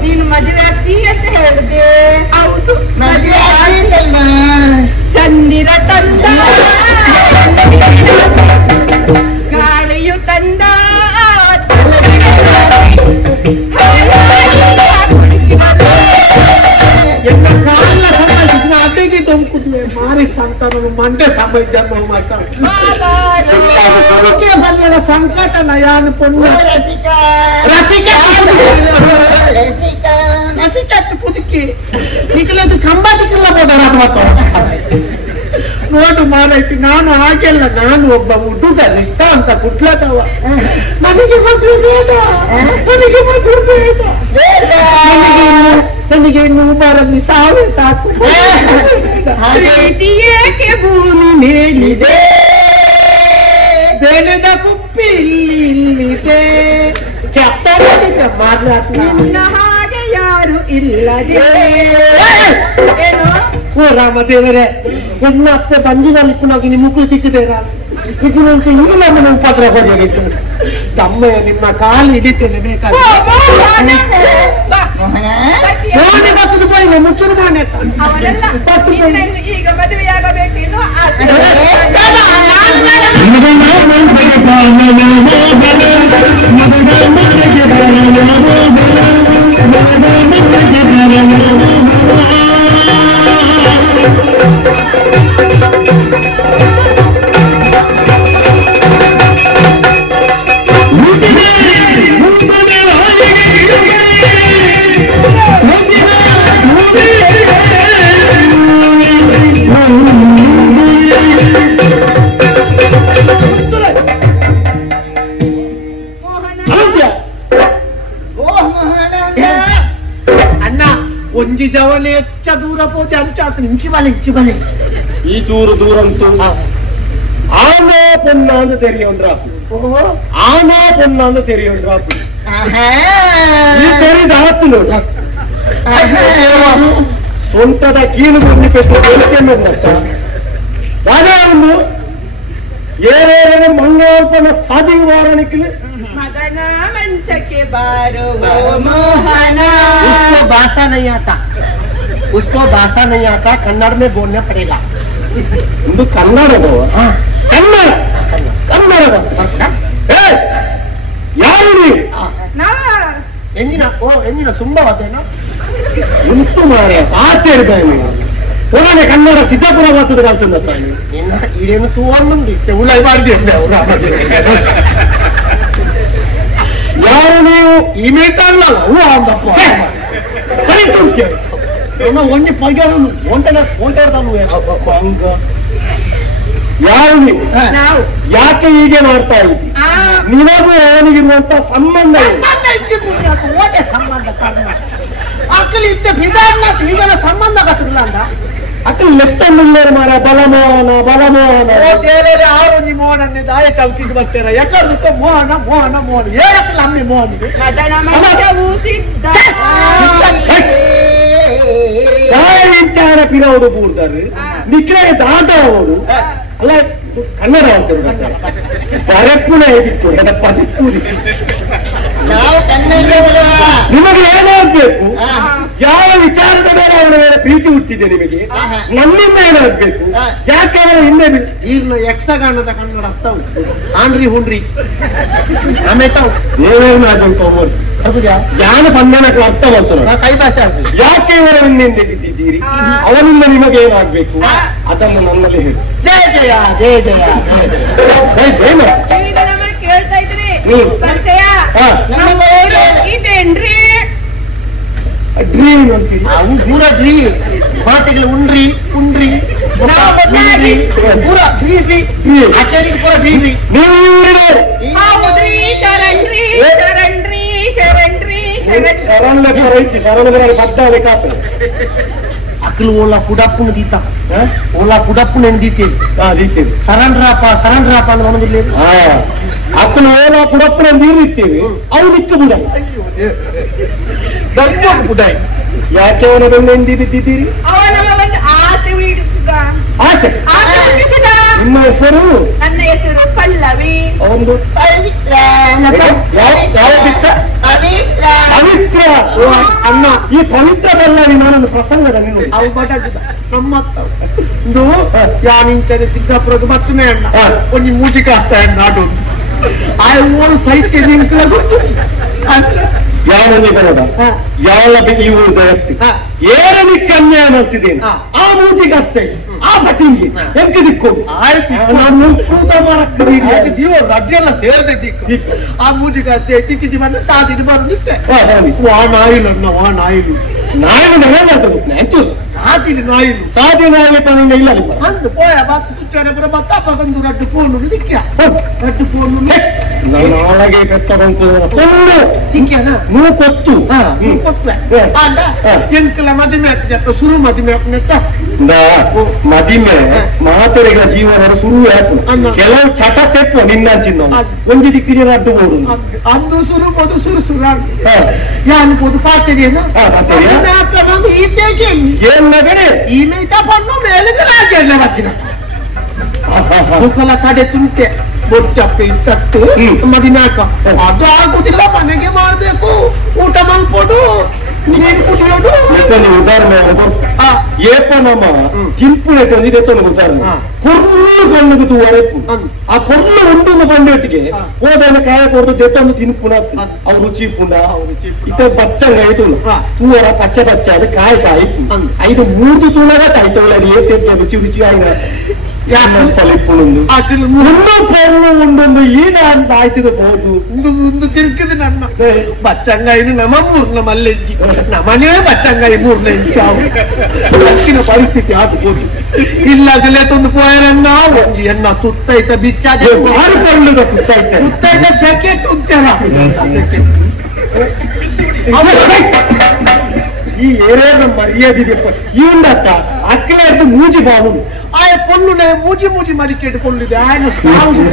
ನೀನು ಮದುವೆ ಆಗ್ತಿ ಅಂತ ಹೇಳಿದೆ. ಹೌದು, ಚಂದಿರ ತಂದ ಗಾಳಿಯು ತಂದ ಅಡ್ಡಿಗೆ ತೊಂಕುದ್ಲೆ ಮಾರಿ ಸಂತಾನ ಮಂಡೆ ಸಮಯ ಜನ್ಮ ಮಾಡ್ತಾರೆ ಸಂಕಟ ನಯಾನ ಪೊಣ್ಣ ಪುದುಕಿ ನಿಖಲದು ಕಂಬಾಟಿಕ್ಕೆಲ್ಲ ಬೋದ ನೋಡು ಮಾರೈತಿ ನಾನು ಹಾಗೆಲ್ಲ ನಾನು ಒಬ್ಬ ಹುಡುಗ ಇಷ್ಟ ಅಂತ ಪುಟ್ಲತವ ನನಗೆ ಮದುವೆ ಬೇಡ ನನಗೆ ಮದುವೆ ಬೇಡ ನನಗೆ ಇನ್ನು ಬಾರಲ್ಲಿ ಸಾವೇ ಸಾಕು ಏಕೆ ಭೂಮಿ ಮೇಲಿದೆ ಬೆಳೆದ ಕುಪ್ಪಿ ಇಲ್ಲಿದೆ ನಿನ್ನ ಹಾಗೆ ಯಾರು ಇಲ್ಲದೆ ಏನು ಓ ರಾಮದೇವರೇ ಹೆಣ್ಣು ಅತ್ತೆ ಬಂಜಿನಲ್ಲಿ ಪುನಃ ನಿಮ್ಮ ಮುಕ್ಕಳು ಸಿಕ್ಕಿದೇರ ಇದನ್ನಂತೂ ಈಗ ನಮ್ಮನ್ನು ಉಪದ್ರ ಹೋಗಿತ್ತು ತಮ್ಮಯ್ಯ ನಿಮ್ಮ ಕಾಲು ಹಿಡಿತೇನೆ ಬೇಕಾದ್ರೆ ನೋಡಿ ಬರ್ತದೆ ಪೋಯ್ ಮುಚ್ಚಲು ಮಾನೆ ಈಗ ಮದುವೆಯಾಗಬೇಕೇನು ಅಣ್ಣ ಒಂಜಿ ಜವನೆ ಹೆಚ್ಚ ದೂರ ಪೋತೆ ಅಂಚಾತ ಇಂಚಿ ಬಲೆ ಈ ದೂರ ಅಂತೂ ಆನೋ ಪೊನ್ನ ಅಂತ ತೆರಿಯೋಂಡ್ರಾಪು ಆನೋ ಪೊನ್ನ ಅಂತ ತೆರಿಯೋಂಡ್ರಾಪು ಈ ತೆರಿದ ಆತು ನೋಡಿ ಸೊಂಟದ ಕೀಳು ಬಂದು ಪೆಟ್ಟು ಬೆಳಕೆಯನ್ನು ರಾಜ ಅವನು ಏನೇನೇ ಮಂಗೋಪನ ಸಾಧಿ ವಾರಣಿಕೆ ಮಗನ ಮಂಚಕ್ಕೆ ಬಾರೋ ಮೋಹನ उसको भाषा नहीं आता कन्नड़ में बोलना पड़ेगा ಇದು ಕನ್ನಡದ ಕನ್ನಡ ಯಾರು ನೀವು ಎಂಜಿನ ಸುಂಬವತ್ತೇನ ಉಂಟು ಮಾರೆ ಆತೇರ್ಬೇನೆ ಪುರಾಣ ಕನ್ನಡ ಸಿದ್ದಾಪುರ ಮಾತದ ಕಲ್ತಂದ ಇದೇನು ತೂವನ್ನುಂಡಿತ್ತೆ ಉಳೈ ಮಾಡಿದ್ದೆ ಯಾರು ನೀವು ಇಮೇಟ್ ಅಲ್ಲ ಅಂದಪ್ಪ ಒಂಜಿ ಪಗ್ಯಾರು ಒಂಟೆನ ಓಟಾಡ್ತಾನು ಹಂಗ ಯಾರು ನೀವು ನಾವು ಯಾಕೆ ಹೀಗೆ ಮಾಡ್ತಾ ಇದ್ದಿ ನಿನಗೂ ಅವನಿಗಿರುವಂತ ಸಂಬಂಧ ಓಟೆ ಸಂಬಂಧ ಅಕ್ಕಲಿ ಇದ್ದ ಬಿದಾರ್ನ ಈಗನ ಸಂಬಂಧ ಕಟ್ಟಿಲ್ಲ ಅಂದ ಅಕ್ಕಲು ಲೆಫ್ಟ್ ಹ್ಯಾಂಡ್ ಮಾರ ಬಲಮೋಹನ ಆರೊಂಜಿ ಮೋಹನನ್ನೇ ದಾಯ ಚೌಕಿಗೆ ಬರ್ತೀರ ಯಾಕಂದ್ರೆ ಮೋಹನ ಹೇಳಕ್ಕಲ್ಲ ಅಮ್ಮಿ ಮೋಹನಿಗೆ ಮದನ ಮಂಚವು ಸಿದ್ಧ ವಿಚಾರ ಪಿರವರು ಬೂರ್ದಾರೆ ನಿಕ್ರೆ ದಾಟ ಅವರು ಅಲ್ಲ ಕನ್ನಡ ಅಂತ ಬರಪ್ಪುನ ಹೇಗಿತ್ತು ನನ್ನ ಪದಿಕ್ಕೂರಿ ನಾವು ಕನ್ನಡಿಗರು. ನಿಮಗೆ ಏನಾಗ್ಬೇಕು ಯಾವ ವಿಚಾರದ ಮೇಲೆ ಅವರ ಮೇಲೆ ಪ್ರೀತಿ ಹುಟ್ಟಿದೆ ನಿಮಗೆ ನನ್ನಿಂದ ಏನಾಗ್ಬೇಕು ಯಾಕೆ ಅವರ ಹಿಂದೆ ಈರ್ನ ಯಕ್ಷಗಾನದ ಕನ್ನಡ ಅರ್ಥ ಉಂಟು ಆಂಡ್ರಿ ಹುಂಡ್ರಿ ಆಮೇಲೆ ಏನೇನು ಆಗ್ಬೇಕು ಜ್ಞಾನ ಬಂಧನಕ್ಕೆ ಅರ್ಥ ಬರ್ತದೆ ಕೈ ಭಾಷೆ ಆಗ್ಬೇಕು ಯಾಕೆ ಇವರ ಹಿಂದೆ ಬಿದ್ದಿದ್ದೀರಿ ಅವನಿಂದ ನಿಮಗೆ ಏನಾಗ್ಬೇಕು ಅದನ್ನು ನನ್ನಲ್ಲಿ ಹೇಳಿ ಜಯ ಜಯ ಜಯ ಜಯ ಈಗ ನಮ್ಮನ್ನ ಕೇಳ್ತಾ ಇದ್ರಿ ಹ್ಮ್. ಪರಿಚಯ ಹಾ. ನಮ್ಮ ಊರು ಇದೇನ್ರಿ ಡ್ರೀಮ್ ಅಂತೀರಿ ಪೂರ ಡ್ರೀ ಮಾತೆಗಳು ಉಂಡ್ರಿ ಉಂಡ್ರಿ ನಾವು ಬದಲಾಗಿ. ಪೂರ ಡ್ರೀ ಡ್ರೀ ಆಚಾರಿಗೆ ಪೂರ ಡ್ರೀ ಡ್ರೀ ನೀವು ಹೌದ್ರಿ ಶರಣ್ರಿ ಶರಣ್ರಿ ಶರಣ್ರಿ ಶರಣ್ ಶರಣ ರೈತಿ ಶರಣರ ಬದ್ದ ಬೇಕಾಗ್ತದೆ ಅಕ್ಕಲು ಓಲಾ ಪುಡಪ್ಪನ ದೀತ ಓಲಾ ಪುಡಪ್ಪನ ಎಂದೀತೇವೆ ರೀತಿ ಸರಂಡ್ರಾಪ ಅಂತ ಮನದಿಲ್ಲ ಅಪ್ಪನ ಓಲಾ ಪುಡಪ್ಪನ ನೀರಿತ್ತೇವೆ ಅವು ನಿಕ್ಕ ಬುಡ ಬುಡಾಯ್ ಯಾಕೆ ಅವನದನ್ನು ಎಂದಿ ಬಿದ್ದಿದ್ದೀರಿ ಅವ ನಮ್ಮ ಒಂದು ಆಸೆ ಬಿಡಿಸಿದ ಆಸೆ ಆಸೆ ಬಿಡಿಸಿದ ನಿಮ್ಮ ಹೆಸರು ನನ್ನ ಹೆಸರು ಪಲ್ಲವಿ ಒಂದು ಪವಿತ್ರ ಯಾವ ಬಿತ್ತ ಪವಿತ್ರ ಓ, ಅಣ್ಣ ಈ ಪವಿತ್ರದಲ್ಲ ನಾನೊಂದು ಪ್ರಸಂಗದ ನೀನು ಅವು ಬಟಾಟಿದ ನಮ್ಮತ್ತ ಇಂದು ಯಾನಿಂಚನೆ ಸಿದ್ದಾಪುರಕ್ಕೆ ಬರ್ತನೆ ಅಣ್ಣ ಒಂಜಿ ಮೂಜಿಕ ಆಗ್ತಾ ನಾಡು ಆ ಓಳು ಸಾಹಿತ್ಯ ನಿಂಕಲ ಗೊತ್ತು ಯಾವ ಬರೋದ ಯಾವ ಈ ಊರದ ವ್ಯಕ್ತಿ ಏರನಿ ಕನ್ಯಾ ಅನ್ನಿದ್ದೇನೆ ಆ ಮೂಜಿಗಷ್ಟೇ ಆ ಬಟಿಂಗಿ ಎಂಕ ದಿಕ್ಕು ನಾನು ಕೂತ ರಡ್ಡಿಯೆಲ್ಲ ಸೇರಿದೆ ಆ ಮೂಜಿಕ ಅಷ್ಟೇ ತಿಕ್ಕಿಜಿ ಬಂದು ಸಾಧಿಸಿ ಬಂದಿತ್ತೆ ವಾ ನಾಯಿಲು ನಾಯಿನ ಹೇಳ್ತದೆ ನೆಂಚೂರು ಸಾಧಿಲಿ ನಾಯಿಲು ಸಾಧ್ಯ ನಾಯಿ ಪದ ಇಲ್ಲ ಅಂದು ಪೋಯ ಬತ್ತು ತುಚ್ಚಾರೆ ಬರ ಬತ್ತಪ್ಪ ಬಂದು ರಡ್ಡು ಫೋನು ದಿಕ್ಕ ರಡ್ಡು ಫೋನು ಒಳಗೆ ಕಟ್ಟದಂತ ದಿಕ್ಕ್ಯಾನ ನೀವು ಕೊತ್ತು ಎಂಕಲ ಮದುವೆ ಆಗ್ತದೆ ಶುರು ಮದುವೆ ಆಗ್ತದೆ ಮದಿಮೆ ಮಾತರಿಗಳ ಜೀವನ ಶುರು ಆಯ್ತು ಕೆಲವು ಚಟ ತೆಪ್ಪು ನಿನ್ನಂಚಿನ ಒಂಜಿ ದಿಕ್ಕಿನ ಅಡ್ಡುಬೋದು ಅಂದು ಶುರು ಬೋದು ಸುರು ಯಾನ್ ಬೋದು ಪಾತೆರಿಯೇನು ಈತೆಗೆ ಏನ್ ಮಗನೇ ಈ ನೈತ ಬಣ್ಣು ಮೇಲುಗಳಾಗಿಲ್ಲ ಮತ್ತಿನ ಮುಖಲ ತಡೆ ತುಂತೆ ಬೊಚ್ಚಪ್ಪೆ ತಟ್ಟು ಮದಿನಾಕ ಅದು ಆಗುದಿಲ್ಲ ಮನೆಗೆ ಮಾಡ್ಬೇಕು ಊಟ ಮಾಡ್ಕೊಡು ನೀರು ಕುಡಿಯೋದು ಉದಾಹರಣೆ ಏಪ ನಮ್ಮ ತಿಂಪುಳೆ ತಂದಿದೆ ಉದಾಹರಣೆ ಪೊರ್ಲು ಕಣ್ಣದು ತೂವರೆಪ್ಪು ಆ ಪೊರ್ಲು ಒಂದೊಂದು ಬಂಡೆಟ್ಟಿಗೆ ಹೋದನ್ನು ಕಾಯ ಕೊಡ್ದು ದೆತ್ತೊಂದು ತಿನ್ಪುಣ ಅವ್ರು ರುಚಿ ಪುಂಡ ಇತ್ತ ಬಚ್ಚಂಗ ಆಯ್ತು ತೂವರ ಪಚ್ಚ ಪಚ್ಚ ಅದು ಕಾಯಿ ಐದು ಮೂರ್ದು ತೂಳಗ ತಾಯ್ತವಳ ಏತೆ ರುಚಿ ಆಯ್ನ ಪಲಿಪ್ಪುಣೊಂದು ಪೊರ್ಲು ಒಂದೊಂದು ಈಗ ಅಂತ ಆಯ್ತದ ಬಹುದು ಒಂದು ತಿರ್ಕದ ನನ್ನ ಬಚ್ಚಂಗಾಯಿನು ನಮ್ಮ ಮೂರ್ನ ಮಲ್ಲೆಂಚಿ ನಮ್ಮನೇ ಬಚ್ಚಂಗಾಯಿ ಮೂರ್ನ ಇಂಚಾವು ಅಕ್ಕಿನ ಪರಿಸ್ಥಿತಿ ಆಗ್ಬೋದು ಇಲ್ಲದಲ್ಲೇ ತಂದು ಪೋಯರನ್ನ ಒಂಜಿ ಎನ್ನ ತುತ್ತೈತ ಬಿಚ್ಚಾದ ಮಾಡಿಕೊಳ್ಳುದ ತುತ್ತೈತ ಸೆಕೆ ತುಂಬ್ತಾರ ಈ ಏರೇನ ಮರ್ಯಾದಿದೆ ಇವಂದತ್ತ ಅಕ್ಕಲ ಎದ್ದು ಮೂಜಿ ಬಾವು ಆಯ ಪೊಣ್ಣುನೆ ಮೂಜಿ ಮಾಡಿ ಕೇಳಿಕೊಂಡಿದೆ ಆಯನ ಸಾವು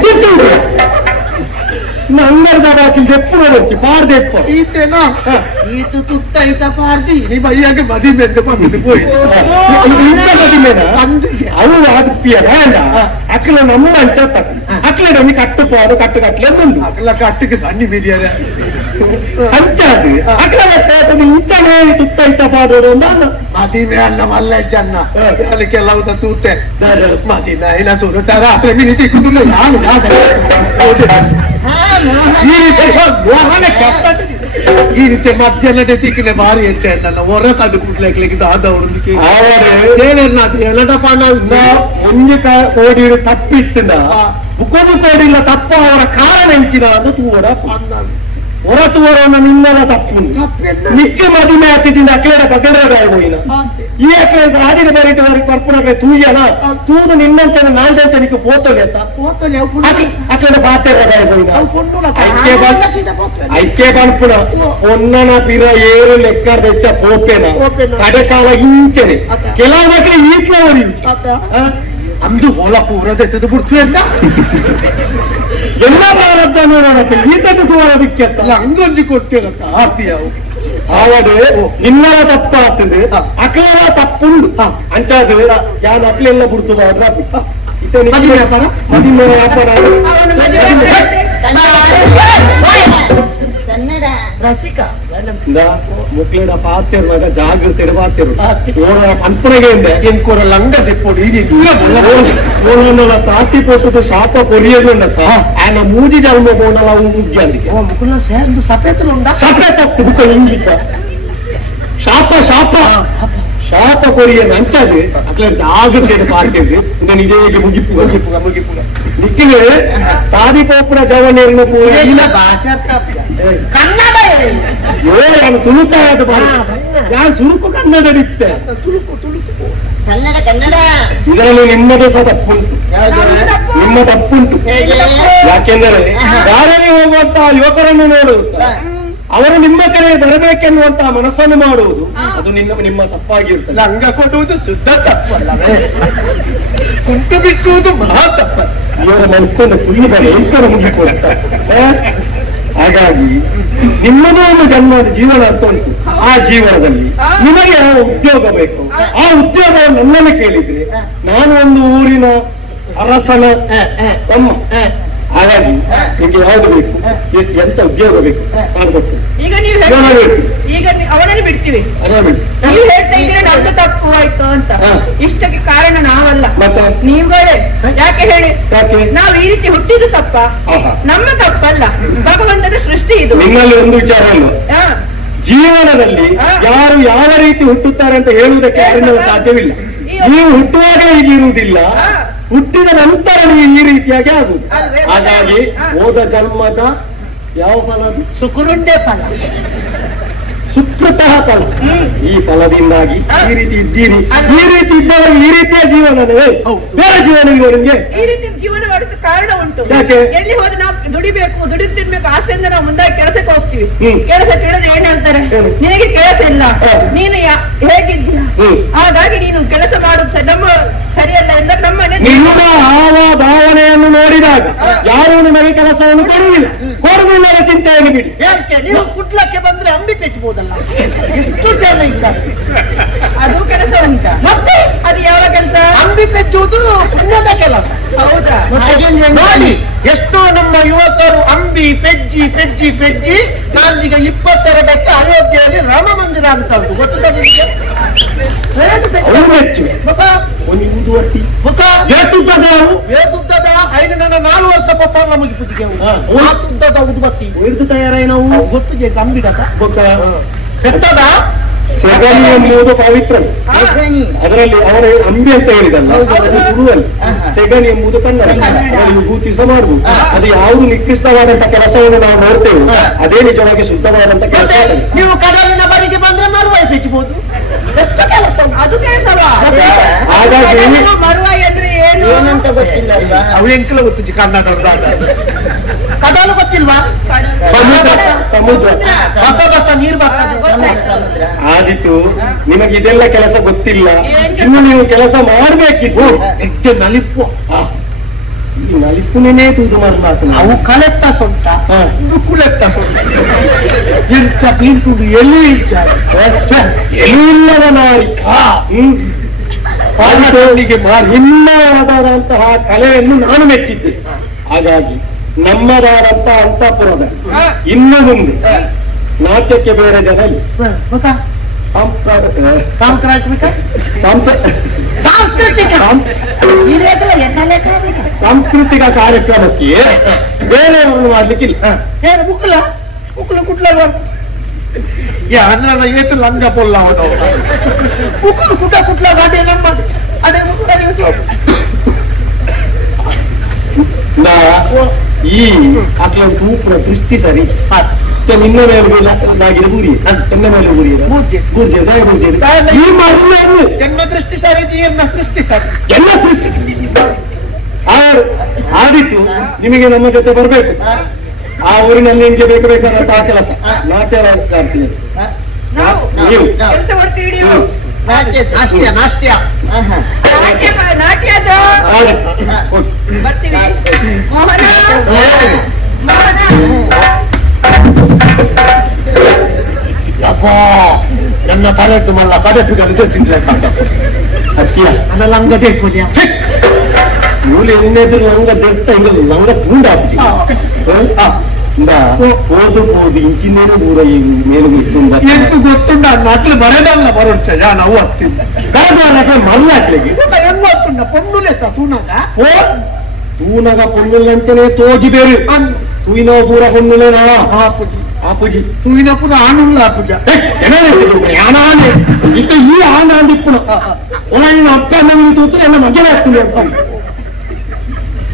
ನಂಗರದ ಬಾಕಿಲ್ ದೆಪ್ಪು వచ్చి ಪಾರ್ದೆಪ್ಪ ಈತೇನಾ ಈತ ತುತ್ತೈತ ಪಾರ್ದಿ ನೀ ಬಯ್ಯಾಗೆ ಮದಿಮೆ ಅಂತ ಬಂದು போய் ಇಂತ ಮದಿಮೆನ ಅವು ಅದು ಪಿಯರ ಅಕ್ಕಲ ನಮ್ಮ ಅಂಚತ್ತ ಪಾದ ಕಟ್ಟು ಕಟ್ಲೆ ಅಂದುಂಡು ಅಕಲ ಕಟ್ಟಿಗೆ ಸಣ್ಣ ಬಿರಿಯಾನಿ ಅಂಚಾದು ಅಕಲ ಇಂಚನೆ ತುತ್ತ ಪಾಡೋರು ಅಂದ ಮದಿಮೆ ಅಲ್ಲ ಮಲ್ಲಜ್ಜನ್ನ ಅದಕ್ಕೆಲ್ಲ ತೂತೆ ಮದಿನ ಇಲ್ಲ ಸುರ ರಾತ್ರಿ ಮಿನಿತಿ ಕುದುರೆ ನಾನು ಈ ರೀತಿ ಮಧ್ಯಾಹ್ನ ತಿಕ್ಕನೆ ಬಾರಿ ಎಂಟೆ ನನ್ನ ಹೊರ ತಂದು ಕುಟ್ಲಿಕ್ಕೆ ದಾದ ಹುಡುಗಿ ಮುಂಜೆ ಕೋಡಿ ತಪ್ಪಿಟ್ಟಿನ ಬುಕ್ಕೊಂದು ಕೋಡಿಲ್ಲ ತಪ್ಪ ಅವರ ಕಾರಣ ಹೆಂಚಿನ ಅದು ತೂವಡ ಹೊರತು ಬರೋಣ ನಿನ್ನದ ತಪ್ಪು ಮಿಕ್ಕ ಮದುವೆ ಹತ್ತಿದಿಂದ ಅಕ್ಲೇಡ ಪಗಡರಾಯ ಹೋಯಿನ ಈ ಅಕ್ಲೇಡ ರಾಜಿನ ಬರೀಟ ವರೆಗೆ ಪರ್ಪುಣಕ್ಕೆ ತೂಯನ ತೂದು ನಿನ್ನಂಚನ ನಾಲ್ದಂಚನಿಗೆ ಪೋತೋಲೆ ಅಂತ ಅಕ್ಲೇಡ ಬಾತೆರಾಯ ಹೋಯಿನ ಐಕ್ಯ ಬಲ್ಪುಣ ಒನ್ನನ ಪಿರ ಏರು ಲೆಕ್ಕದ ಹೆಚ್ಚ ಪೋಪೆನ ಕಡೆಕಾಲ ಇಂಚನೆ ಕೆಲವು ಮಕ್ಕಳು ಈಟ್ಲ ಹೊಡಿ ಅಂದು ಹೊಲ ಪೂರದ ಎತ್ತದು ಬಿಡ್ತು ಅಂತ ಎಲ್ಲ ಪ್ರಾರಬ್ಧ ನೋಡೋಣ ಈತದ್ದು ತೋರೋದಕ್ಕೆ ಅಲ್ಲ ಹಂಗೊಂಜಿ ಕೊಡ್ತೀರಂತ ಆರ್ತಿಯಾವು ಆವಡೆ ನಿನ್ನರ ತಪ್ಪ ಆಗ್ತದೆ ಅಕ್ಲೆಲ್ಲ ತಪ್ಪುಂಡು ಅಂಚಾದ ಯಾನು ಅಕ್ಲೆಲ್ಲ ಬಿಡ್ತು ಮದಿಮೆ ವ್ಯಾಪಾರ ಕನ್ನಡ ರಸಿಕ ಮುಕ್ಲಿಡ ಪಾತಿರುವಾಗ ಜಾಗೃತಿ ಪಾತಿರು ಪಂಪನೆಗೆ ಎಂಕೂರ ಲಂಗ ತಿಪ್ಪೊಡು ಓನಲ್ಲ ತಾತಿ ಪೋಟದ ಶಾಪ ಕೊರಿಯಗೊಂಡತ್ತ ಆಯನ ಮೂಜಿ ಜನ್ಮ ಬೋನಲ್ಲ ಅವು ಮುಗ್ಗಿ ಅಲ್ಲಿಗೆ ಮುಕುಲ ಸೇರ್ದು ಸಫೇತಲು ಉಂಟಾ ಸಫೇತ ಬುಕ್ಕ ಇಂಗಿಕ್ಕ ಶಾಪ ಶಾಪ ಶಾಪ ಕೊರಿಯನ್ ಅಂಚದು ಅಕ್ಲ ಜಾಗೃತಿ ಪಾತಿದ್ದು ಇದನ್ನು ಇದೇ ಮುಗಿಪು ಮುಗಿಪು ಮುಗಿಪು ನಿಕ್ಕಿನ ತಾದಿ ಪೋಪುರ ಜವನೇರಿನ ಭಾಷೆ ಅರ್ಥ ಕನ್ನಡ ನಾನು ತುಳುಕಾದ ನಾನು ಸುರುಕು ಕನ್ನಡ ಇತ್ತೆ ಕನ್ನಡ ಕನ್ನಡ ಇದರಲ್ಲಿ ನಿಮ್ಮದು ಸಹ ತಪ್ಪುಂಟು ನಿಮ್ಮ ತಪ್ಪುಂಟು ಯಾಕೆಂದರೆ ದಾರಿಯಲ್ಲಿ ಹೋಗುವಂತಹ ಯುವಕರನ್ನು ನೋಡುತ್ತಾ ಅವರು ನಿಮ್ಮ ಕಡೆ ಬರಬೇಕೆನ್ನುವಂತಹ ಮನಸ್ಸನ್ನು ಮಾಡುವುದು ಅದು ನಿಮ್ಮ ತಪ್ಪಾಗಿರ್ತದೆ ಲಂಗ ಕೊಡುವುದು ಶುದ್ಧ ತಪ್ಪಲ್ಲವೇ ಕುಂಟು ಬಿಚ್ಚುವುದು ಮಹಾ ತಪ್ಪ ಇವರ ಮಲ್ಕೊಂಡು ಫುಲ್ ಬರ ಎಂಕರ ಮುಗಿಕೊಡ್ತ ಹಾಗಾಗಿ ನಿಮ್ಮದೂ ಒಂದು ಜನ್ಮದ ಜೀವನ ಅಂತ ಉಂಟು ಆ ಜೀವನದಲ್ಲಿ ನಿಮಗೆ ಉದ್ಯೋಗ ಬೇಕು ಆ ಉದ್ಯೋಗ ನನ್ನನ್ನು ಕೇಳಿದ್ರೆ ನಾನು ಒಂದು ಊರಿನ ಅರಸನ ತಮ್ಮ ಹಾಗಾಗಿ ನಿಮ್ಗೆ ಯಾವ್ದು ಬೇಕು ಎಂತ ಉದ್ಯೋಗ ಬೇಕು ನಾನು ಕೊಡ್ತೇನೆ ಈಗ ನೀವು ಈಗ ಅವನನ್ನು ಬಿಡ್ತೀವಿ ನೀವು ಹೇಳ್ತಾ ಇದ್ದೀರಾ ನಮ್ದು ತಪ್ಪು ಆಯ್ತು ಅಂತ ಇಷ್ಟಕ್ಕೆ ಕಾರಣ ನಾವಲ್ಲ ನೀವುಗಳೇ ಯಾಕೆ ಹೇಳಿ ನಾವು ಈ ರೀತಿ ಹುಟ್ಟಿದ್ದು ತಪ್ಪ ನಮ್ಮ ತಪ್ಪಲ್ಲ ಭಗವಂತನ ಸೃಷ್ಟಿ ಇದು ನಿಮ್ಮಲ್ಲಿ ಒಂದು ವಿಚಾರ ಅಲ್ವಾ ಜೀವನದಲ್ಲಿ ಯಾರು ಯಾವ ರೀತಿ ಹುಟ್ಟುತ್ತಾರೆ ಅಂತ ಹೇಳುವುದಕ್ಕೆ ಯಾರಿಂದ ಸಾಧ್ಯವಿಲ್ಲ ನೀವು ಹುಟ್ಟುವಾಗಲೇ ಹೀಗಿರುವುದಿಲ್ಲ ಹುಟ್ಟಿದ ನಂತರ ನೀವು ಈ ರೀತಿಯಾಗಿ ಆಗುದು ಹಾಗಾಗಿ ಹೋದ ಜನ್ಮದ ಯಾವ ಫಲ ಸುಕುರುಂಡೆ ಫಲ ಸುಕೃತಃ ಫಲ ಈ ಫಲದಿಂದಾಗಿ ಈ ರೀತಿ ಇದ್ದೀರಿ ಈ ರೀತಿ ಇದ್ದವರಿಗೆ ಈ ರೀತಿಯ ಜೀವನವೇ ಬೇರೆ ಜೀವನ ಇಲ್ವ ನಿಮ್ಗೆ ಈ ರೀತಿ ಜೀವನ ಮಾಡೋದಕ್ಕೆ ಕಾರಣ ಉಂಟು ಯಾಕೆ ಎಲ್ಲಿ ಹೋದ್ರೆ ನಾವು ದುಡಿಬೇಕು ದುಡಿದು ತಿನ್ಬೇಕು ಆಸೆಯಿಂದ ನಾವು ಮುಂದಾಗಿ ಕೆಲಸಕ್ಕೆ ಹೋಗ್ತೀವಿ ಕೆಲಸ ಕೇಳಿದ್ರೆ ಏನ್ ಹೇಳ್ತಾರೆ ನಿನಗೆ ಕೆಲಸ ಇಲ್ಲ ನೀನು ಹೇಗಿದ್ದೀಯ ಹಾಗಾಗಿ ನೀನು ಕೆಲಸ ಮಾಡೋದು ನಮ್ಮ ಸರಿಯಲ್ಲ ಎಲ್ಲ ನಮ್ಮನೆ ನಿಮ್ಮ ಹಾವ ಭಾವನೆಯನ್ನು ನೋಡಿದಾಗ ಯಾರು ನಿಮಗೆ ಕೆಲಸವನ್ನು ಕೊಡುವುದಿಲ್ಲ ಚಿಂತೆಯನ್ನು ಬಿಡಿ ನೀವು ಕುಟ್ಲಕ್ಕೆ ಬಂದ್ರೆ ಅಂಬಿ ಪೆಚ್ಚಬಹುದಲ್ಲ ಎಷ್ಟು ಜನ ಇದ್ದಾರೆ ಅದು ಕೆಲಸ ಉಂಟ ಮತ್ತೆ ಅದು ಯಾವ ಕೆಲಸ ಅಂಬಿ ಪೆಚ್ಚುವುದು ಪುಣ್ಯದ ಕೆಲಸ ಹೌದಾ ನೋಡಿ ಎಷ್ಟೋ ನಮ್ಮ ಯುವಕರು ಅಂಬಿ ಪೆಜ್ಜಿ ಪೆಜ್ಜಿ ಪೆಜ್ಜಿ ನಾನೀಗ 22ಕ್ಕೆ ಅಯೋಧ್ಯೆಯಲ್ಲಿ ರಾಮ ಮಂದಿರ ಅಂತ ಉಂಟು ಗೊತ್ತಿಲ್ಲ ನಿಮಗೆ ನನ್ನ 4 ವರ್ಷ ಪಪ್ಪ ನಮಗೆ ಪೂಜೆಗೆ ಉದ್ದದ ಉದ್ಬತ್ತಿ ಹಿಡಿದು ತಯಾರಾಗಿ ನಾವು ಗೊತ್ತು ಅಂಬಿಡ ಸೆತ್ತದ ಸೆಗಣಿ ಎಂಬುದು ಪವಿತ್ರ ಅದರಲ್ಲಿ ಅವರ ಅಂಬಿ ಅಂತ ಹೇಳಿದಲ್ಲ ತುಳುವಲ್ಲಿ ಸೆಗಣಿ ಎಂಬುದು ಕನ್ನಡ ಅದರಲ್ಲಿ ಭೂತಿಸ ಮಾಡಬಹುದು ಅದು ಯಾವುದು ನಿಕೃಷ್ಟವಾದಂತ ಕೆಲಸವನ್ನು ನಾವು ನೋಡ್ತೇವೆ ಅದೇ ನಿಜವಾಗಿ ಶುದ್ಧವಾದಂತ ಕೆಲಸ ನೀವು ಕಡಲಿನ ಬರಿಗೆ ಬಂದ್ರೆ ಮರುವಾಯಿ ಪೆಚ್ಚಬಹುದು ಎಷ್ಟು ಕೆಲಸ ಅದು ಕೆಲಸವಾ ಹಾಗಾಗಿ ಮರುವಾಯಿ ಅಂದ್ರೆ ಏನು ಏನಂತ ಗೊತ್ತಿಲ್ಲ ಅಲ್ವಾ ಅವು ಎಂಕಲ ಗೊತ್ತು ಕನ್ನಡ ಕಡಲು ಗೊತ್ತಿಲ್ವಾ ಸಮುದ್ರ ಬಸ ಬಸ ನೀರು ಬರ್ತದೆ ಆದಿತ್ತು ನಿಮಗೆ ಇದೆಲ್ಲ ಕೆಲಸ ಗೊತ್ತಿಲ್ಲ ಇನ್ನು ನೀವು ಕೆಲಸ ಮಾಡಬೇಕಿದ್ದು ಹೆಚ್ಚು ನಲಿಪು ಈ ನಲಿಪುನೇ ತೂದು ಮಾಡಲಾತ ಅವು ಕಲೆತ್ತ ಸೊಂಟ ಕುಳೆತ್ತ ಸೊಂಟ ಎಂಚ ಬೀಳ್ತುಂಡು ಎಲ್ಲಿ ಎಲ್ಲೂ ಇಲ್ಲದ ನಾರಿ ನಿಮ್ಮದಾದಂತಹ ಕಲೆಯನ್ನು ನಾನು ಮೆಚ್ಚಿದ್ದೆ ಹಾಗಾಗಿ ನಮ್ಮದಾದಂತ ಅಂತಃಪುರದ ಇನ್ನು ಮುಂದೆ ನಾಟ್ಯಕ್ಕೆ ಬೇರೆ ಜನ ಇಲ್ಲ. ಸಾಂಸ್ಕೃತಿಕ ಸಾಂಸ್ಕೃತಿಕ ಕಾರ್ಯಕ್ರಮಕ್ಕೆ ಬೇರೆಯವರು ಮಾಡ್ಲಿಕ್ಕಿಲ್ಲ. ಏನು ಮುಕ್ಕಲ ಮುಕ್ಕಲ ಕುಟ್ಲ ಅಂದ್ರೆ ಏತು ಲಂಗ ಪೊಲ್ಲ ಮುಕ್ಕಲು ಕುಟ್ಟ ಕುಟ್ಲ ಗಾಡಿ ನಮ್ಮ ಅದೇ ಈ ಅಟ್ಲ ತೂಪುನ ದೃಷ್ಟಿ ಸರಿ ನಿನ್ನ ಮೇಲೆ ನಾಗಿನ ಗುರಿ ಎನ್ನ ಮೇಲೆ ಗುರಿ ಗುರ್ಜಿ ಈ ಮಾಡಿಲ್ಲ ಎನ್ನ ದೃಷ್ಟಿ ಸರಿ ಎನ್ನ ಸೃಷ್ಟಿ ಸರಿ ಎಲ್ಲ ಸೃಷ್ಟಿ ಆದಿತ್ತು. ನಿಮಗೆ ನಮ್ಮ ಜೊತೆ ಬರ್ಬೇಕು. ಆ ಊರಿನಲ್ಲಿ ನಿಮ್ಗೆ ಬೇಕಾದ ಆ ಕೆಲಸ ನಾಟ್ಯ ಆಗ್ತೀನಿ ನೀವು ಕೆಲಸ ಮಾಡ್ತೀವಿ ನೀವು. ನಾಟ್ಯ ನಾಟ್ಯ ನಾಟ್ಯದ ಬರ್ತೀವಿ. ಮೋಹನ ಮೋಹನ ಯಪ್ಪ ನನ್ನ ತಲೆ ತುಂಬಲ್ಲ ಕಡೆಪಿಗಳು ತಿಂತ ಅಷ್ಟಿಯ ನನ್ನ ಲಂಗ ತೆಗ್ಬೋದ್ಯಾ ಮೂಲೆ ಎನ್ನೆದ್ರು ಲಂಗ ತೆಗ್ತಾ ಹಿಂಗ ಲಂಗ ಪೂಂಡ ಓದು ಓದು ಇಂಚಿನೇನು ದೂರ ಮೇಲು ಗೊತ್ತುಂಡ ಎಂಟು ಗೊತ್ತುಂಡ ಮಕ್ಳು ಬರೋದಲ್ಲ ಬರೋಚ್ಚ ನಾವು ಹತ್ತಿಲ್ಲ ಮಲ್ಲ ಹಾಕ್ಲಿಕ್ಕೆ ಹೆಂಗ್ ಗೊತ್ತುಂಡ ಪೊಣ್ಣುಲೆತ್ತ ತೂನಾಗ ತೂನಗ ಪೊಣ್ಣುಲಂಚನೆ ತೋಜಿ ಬೇರೆ ತೂಯಿನ ಪೂರ ಪೊಣ್ಣುಲೇನಾ ಆಪುಜಿ ಆಪುಜಿ ತೂಯಿನ ಪೂರ ಆನುಲ್ಲ ಆಪುಜ ಆನಾನೆ ಇತ್ತ ಈ ಆನಾಂದಿಪ್ಪುಣ ಒಳ ನಿನ್ನ ಅಪ್ಪ ನಮಗೆ ತೋತು ಎಲ್ಲ ಮಗನೇ ಆಗ್ತೀನಿ ಅಂತ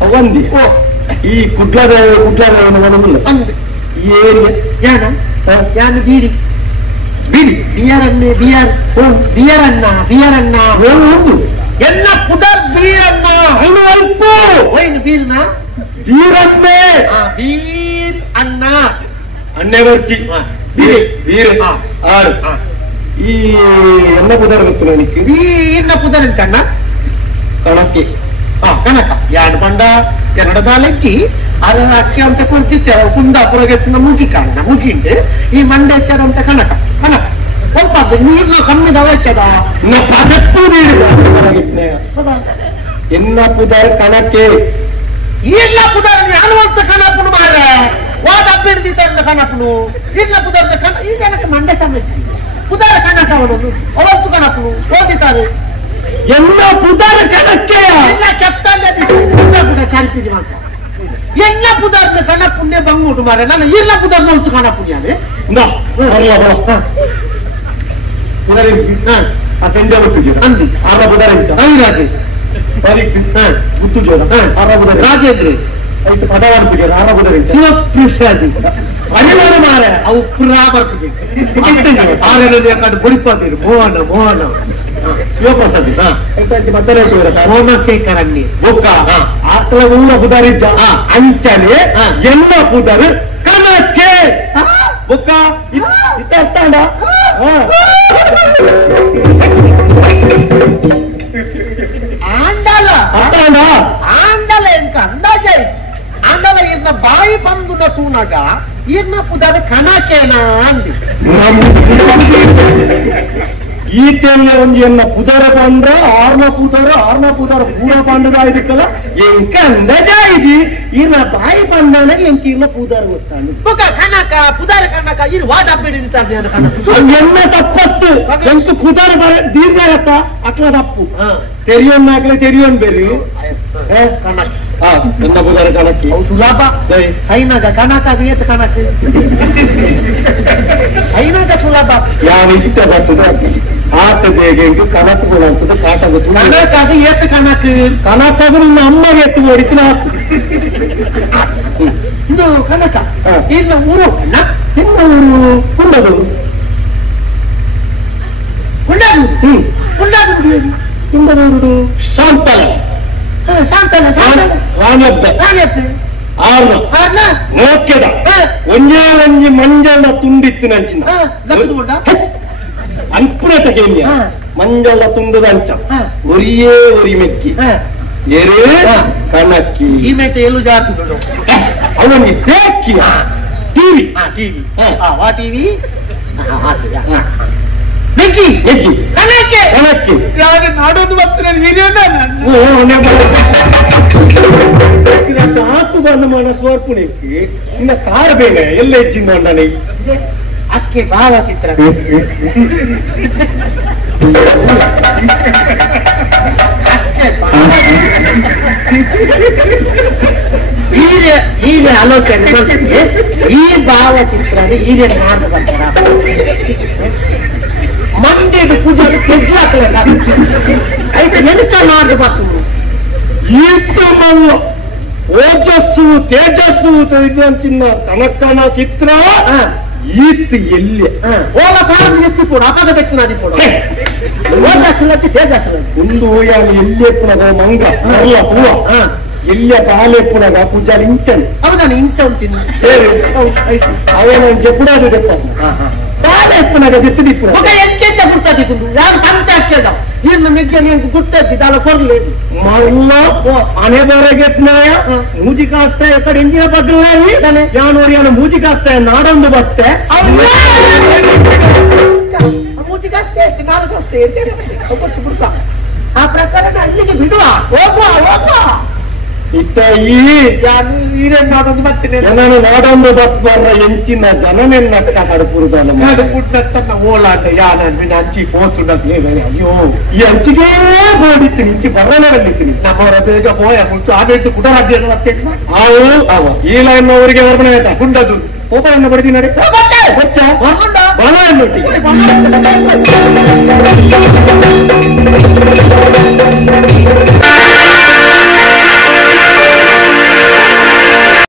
ಅವಂದಿ ಈ ಕುಡ್ಲದ ಮನವಿಲ್ಲ ಏನು ಯಾನ ಯಾನ ಬೀರಿ ಬೀರಿ ಬಿಯರನ್ನೇ ಬಿಯರ್ ಬಿಯರನ್ನ ಬಿಯರನ್ನ ಒಂದು ಎಲ್ಲ ಪುದರ್ ಬೀರನ್ನ ಅಲ್ಪ ಒಯ್ನು ಬೀರ್ನ ಬೀರನ್ನೇ ಬೀರ್ ಅನ್ನ ಅಣ್ಣೆ ಬರ್ಚಿ ಬೀರೆ ಬೀರೆ ಆಡು ಈ ಎನ್ನ ಪುದರ್ ಗೊತ್ತು ನನಗೆ ಬೀರ್ನ ಪುದರ್ ಅಂಚಣ್ಣ ಕಣಕ್ಕೆ ಕನಕ ಯಾಡ್ ಬಂಡ ಎರಡದಾಲೆಚ್ಚಿ ಅದ್ರ ಅಕ್ಕಿ ಅಂತ ಕೊಡ್ತಿತ್ತೆ ಕುಂದಾಪುರ ಗೆತ್ತಿನ ಮುಗಿ ಕಾರಣ ಮುಗಿಂಡು ಈ ಮಂಡೆ ಹೆಚ್ಚದಂತ ಕನಕ ಕನಕ ಸ್ವಲ್ಪ ನೀರ್ನ ಕಮ್ಮಿದವ ಹೆಚ್ಚದ ಎನ್ನ ಪುದರ್ ಕಣಕ್ಕೆ ಇಲ್ಲ ಪುದರ್ ಅನುವಂತ ಕನಪನು ಮಾರ್ರೆ ವಾದ ಅಭ್ಯರ್ಥಿತ ಕನಪನು ಇಲ್ಲ ಪುದರ್ ಕನ ಈ ಜನಕ್ಕೆ ಮಂಡೆ ಸಮೇತ ಪುದರ್ ಕನಕ ಅವನನ್ನು ಅವತ್ತು ಕನಪನು ಓದಿತಾರೆ ಎಲ್ಲ ಪುದರ್ ಕಣಕ್ಕೆ ಎಲ್ಲ ಕೆಸ್ತಲ್ಲೇ ಕೂಡ ಚಾಲ್ಪಿಗೆ ಮಾತ್ರ ಎಲ್ಲ ಪುದರ್ನ ಕಣ ಪುಣ್ಯ ಬಂಗುಟು ಮಾರೆ ನಾನು ಇಲ್ಲ ಪುದರ್ ನೋಡ್ತು ಕಣ ಪುಣ್ಯ ಆ ಚೆಂಡೆ ಒಟ್ಟಿಗೆ ಅಂದಿ ಆರ ಪುದರ್ ರವಿರಾಜೆ ಗುತ್ತು ಜೋರ ಆರ ಪುದರ್ ರಾಜೇಂದ್ರ ಆಯ್ತು ಪದವಾರ ಪೂಜೆ ಆರ ಪುದರ್ ಶಿವಪ್ರಸಾದಿ ಅಡಿವಾರ ಮಾರ ಅವು ಪುರಾಬರ್ ಪೂಜೆ ಆರೆಲ್ಲ ಕಡೆ ಬುಡಿಪಾತೀರಿ ಮೋಹನ ಮೋಹನ ಶಿವಪ್ರಸಾದಿ ಮತ್ತರೇಶ್ವರ ಸೋಮಶೇಖರಣ್ಣಿ ಬೊಕ್ಕ ಆಕಳ ಊರ ಪುದರಿದ್ದ ಅಂಚನೆ ಎಲ್ಲ ಪುದರ್ ಕನಕ್ಕೆ ಬೊಕ್ಕ ಇತ್ತ ಅರ್ಥಾಂಡ ಆಂಡಲ ಅರ್ಥಾಂಡ ಆಂಡಲ ಎಂಕ ಅಂದಾಜ ಆಂಡಲ ಇರ್ನ ಬಾಯಿ ಬಂದು ತೂನಾಗ ಇರ್ನ ಪುದರ್ ಕಣಕೇನಾ ಅಂದಿ ಗೀತೆಯಲ್ಲಿ ಒಂದು ಎನ್ನ ಪುದರ ಬಂದ್ರ ಆರ್ನ ಪುದರ ಪೂರ ಬಂಡದ ಇದಕ್ಕಲ್ಲ ಎಂಕ ಅಂದಾಜಿ ಇರ್ನ ಬಾಯಿ ಬಂದಾನ ಎಂಕ ಇರ್ನ ಪುದರ ಗೊತ್ತಾನು ಕನಕ ಪುದರ ಕನಕ ಇರ್ ವಾಟ ಬಿಡಿದಿತ್ತ ಎನ್ನ ತಪ್ಪತ್ತು ಎಂಕ ಪುದರ ಬರ ದೀರ್ಘ ಆಗತ್ತ ಅಕ್ಲ ತಪ್ಪು ತೆರಿಯೋನ್ ಹಾಕ್ಲೆ ತೆರಿಯೋನ್ ಬೇರೆ ಕನಕ ಎನ್ನ ಪುದರ ಕಣಕ್ಕೆ ಸುಲಭ ಸೈನಾಗ ಕನಕ ಏತ ಕನಕ ಸೈನಾಗ ಸುಲಭ ಯಾವ ಇಷ್ಟ ಬರ್ತದೆ ಆತ ಬೇಗ ಕನಕ ಅಂತದ ಕಾಟ ಗೊತ್ತು ಕನಕಾಗ ಏತ ಕನಕ ಕನಕಾಗ ನಿನ್ನ ಅಮ್ಮಗೆ ಎತ್ತು ಹೊಡಿತೀನಿ ಆತು ಇದು ಕನಕ ಇನ್ನ ಊರು ನಿಮ್ಮ ಊರು ಕುಂಡದೂರು ಕುಂಡದೂರು ಶಾಂತಲ ರಾಣೆಪ್ಪೆ ಆರ್ನ ನೋಕ್ಯದ ಒಂಜಿ ಮಂಜಳ ತುಂಡಿತ್ತು ನಂಚಿನ ಅನ್ಪುರತ ಕೇಳಿಯ ಮಂಜಳ ತುಂಡದ ಅಂಚ ಒರಿಯೇ ಒರಿ ಮೆಕ್ಕಿ ಎರೆ ಕಣಕ್ಕಿ ಈ ಮೇತೆ ಎಲ್ಲೂ ಜಾತಿ ಅವನಿಗೆ ದೇಕ್ಕಿಯ ಟಿವಿ ಟಿವಿ ವಾ ಟಿವಿ ಬೆಂಕಿ ಎಗ್ಗಿ ಕಣಕ್ಕೆ ಕಣಕ್ಕೆ ಯಾರು ನಾಡೋದು ಬರ್ತೀನಿ ಹಿರಿಯಣ್ಣ ನಾಲ್ಕು ಬಂದ ಮಾಡ ಸ್ವರ್ಪುಣಿಕ್ಕೆ ಇನ್ನ ಕಾರ್ ಬೇನೆ ಎಲ್ಲ ಹೆಚ್ಚಿಂದ ಉಂಡನೆ ಅಕ್ಕೆ ಭಾವಚಿತ್ರ ಹೀಗೆ ಆಲೋಚನೆ ಈ ಭಾವಚಿತ್ರ ಹೀಗೆ ನಾಡು ಬರ್ತಾರ ಮಂಡ್ಯದ ಪೂಜೆ ತೆಗ್ದು ಹಾಕಲಿಲ್ಲ ಆಯ್ತು ಎಂತ ನಾಡು ಬರ್ತದೆ ಈತ ಮಲ್ಲ ಓಜಸ್ಸು ತೇಜಸ್ಸು ಚಿನ್ನ ಕನಕನ ಚಿತ್ರ ಈತ್ ಎಲ್ಲಿ ಹೋಗ ಪಾದ ಎತ್ತಿ ಪೋಡು ಅಪಗ ತೆಕ್ಕಿನದಿ ಪೋಡು ಓಜಸ್ಸುಲತ್ತಿ ತೇಜಸ್ಸುಲತ್ತಿ ಒಂದು ಯಾನು ಎಲ್ಲೇ ಪುನಗ ಮಂಗ ಅಲ್ಲ ಹೂವ ಎಲ್ಲ ಬಾಲೆ ಪುನಗ ಪೂಜಾಲಿ ಇಂಚನ್ ಹೌದಾನೆ ಇಂಚ ಉಂಟಿನ ಅವೇನ ಜಪುಡಾದು ದೆಪ್ಪ ಬಾಲೆ ಪುನಗ ಜಿತ್ತದಿ ಪುನ ఒక ఎంకెంత గుర్తదికుండు యారు పంచాక్కేదా ఈయన మిగ్గ నీకు గుర్తెత్తి దాని కొరలేదు మల్ల అనే బరగెట్నాయ మూజి కాస్తాయి అక్కడ ఎంజిన పట్టున్నాయి యానోరి యాన మూజి కాస్తాయి నాడొంದು బತ್ತೆ ಮೂಜಿಗಷ್ಟೇ ನಾಲ್ಕಷ್ಟೇ ಒಬ್ಬಟ್ಟು ಬಿಡ್ತ ಆ ಪ್ರಕಾರ ಅಲ್ಲಿಗೆ ಬಿಡುವ ಹೋಗುವ ಹೋಗುವ ಇತ್ತ ಈ ಈರೇನಾದೊಂದು ಬರ್ತೀನಿ ಜನನು ನಾಡೊಂದು ಬತ್ಬಾರ ಎಂಚಿನ ಜನನೆನ್ನಕ್ಕ ಕಡಪುರದಲ್ಲ ಅದು ಪುಟ್ಟತ್ತನ್ನ ಓಲಾಟ ಯಾನನ್ನು ಹಂಚಿ ಪೋತುಂಡದ್ದು ಅಯ್ಯೋ ಈ ಹಂಚಿಗೆ ಹೋಡಿತ್ತೀನಿ ಇಂಚಿ ಬರಲಿತ್ತೀನಿ ನಮ್ಮವರ ಬೇಗ ಹೋಯ ಮುಟ್ಟು ಆಮೇಲೆ ಕುಡರಾಜ್ಯ ಅವು ಈ ಲೈನ್ ಅವರಿಗೆ ವರ್ಣನೆ ಆಯ್ತಾ ಗುಂಡದು ಕೋಪವನ್ನು ಬಡ್ದಿ ನಡೆ ಬಲ ಎನ್ನುಟ್ಟಿ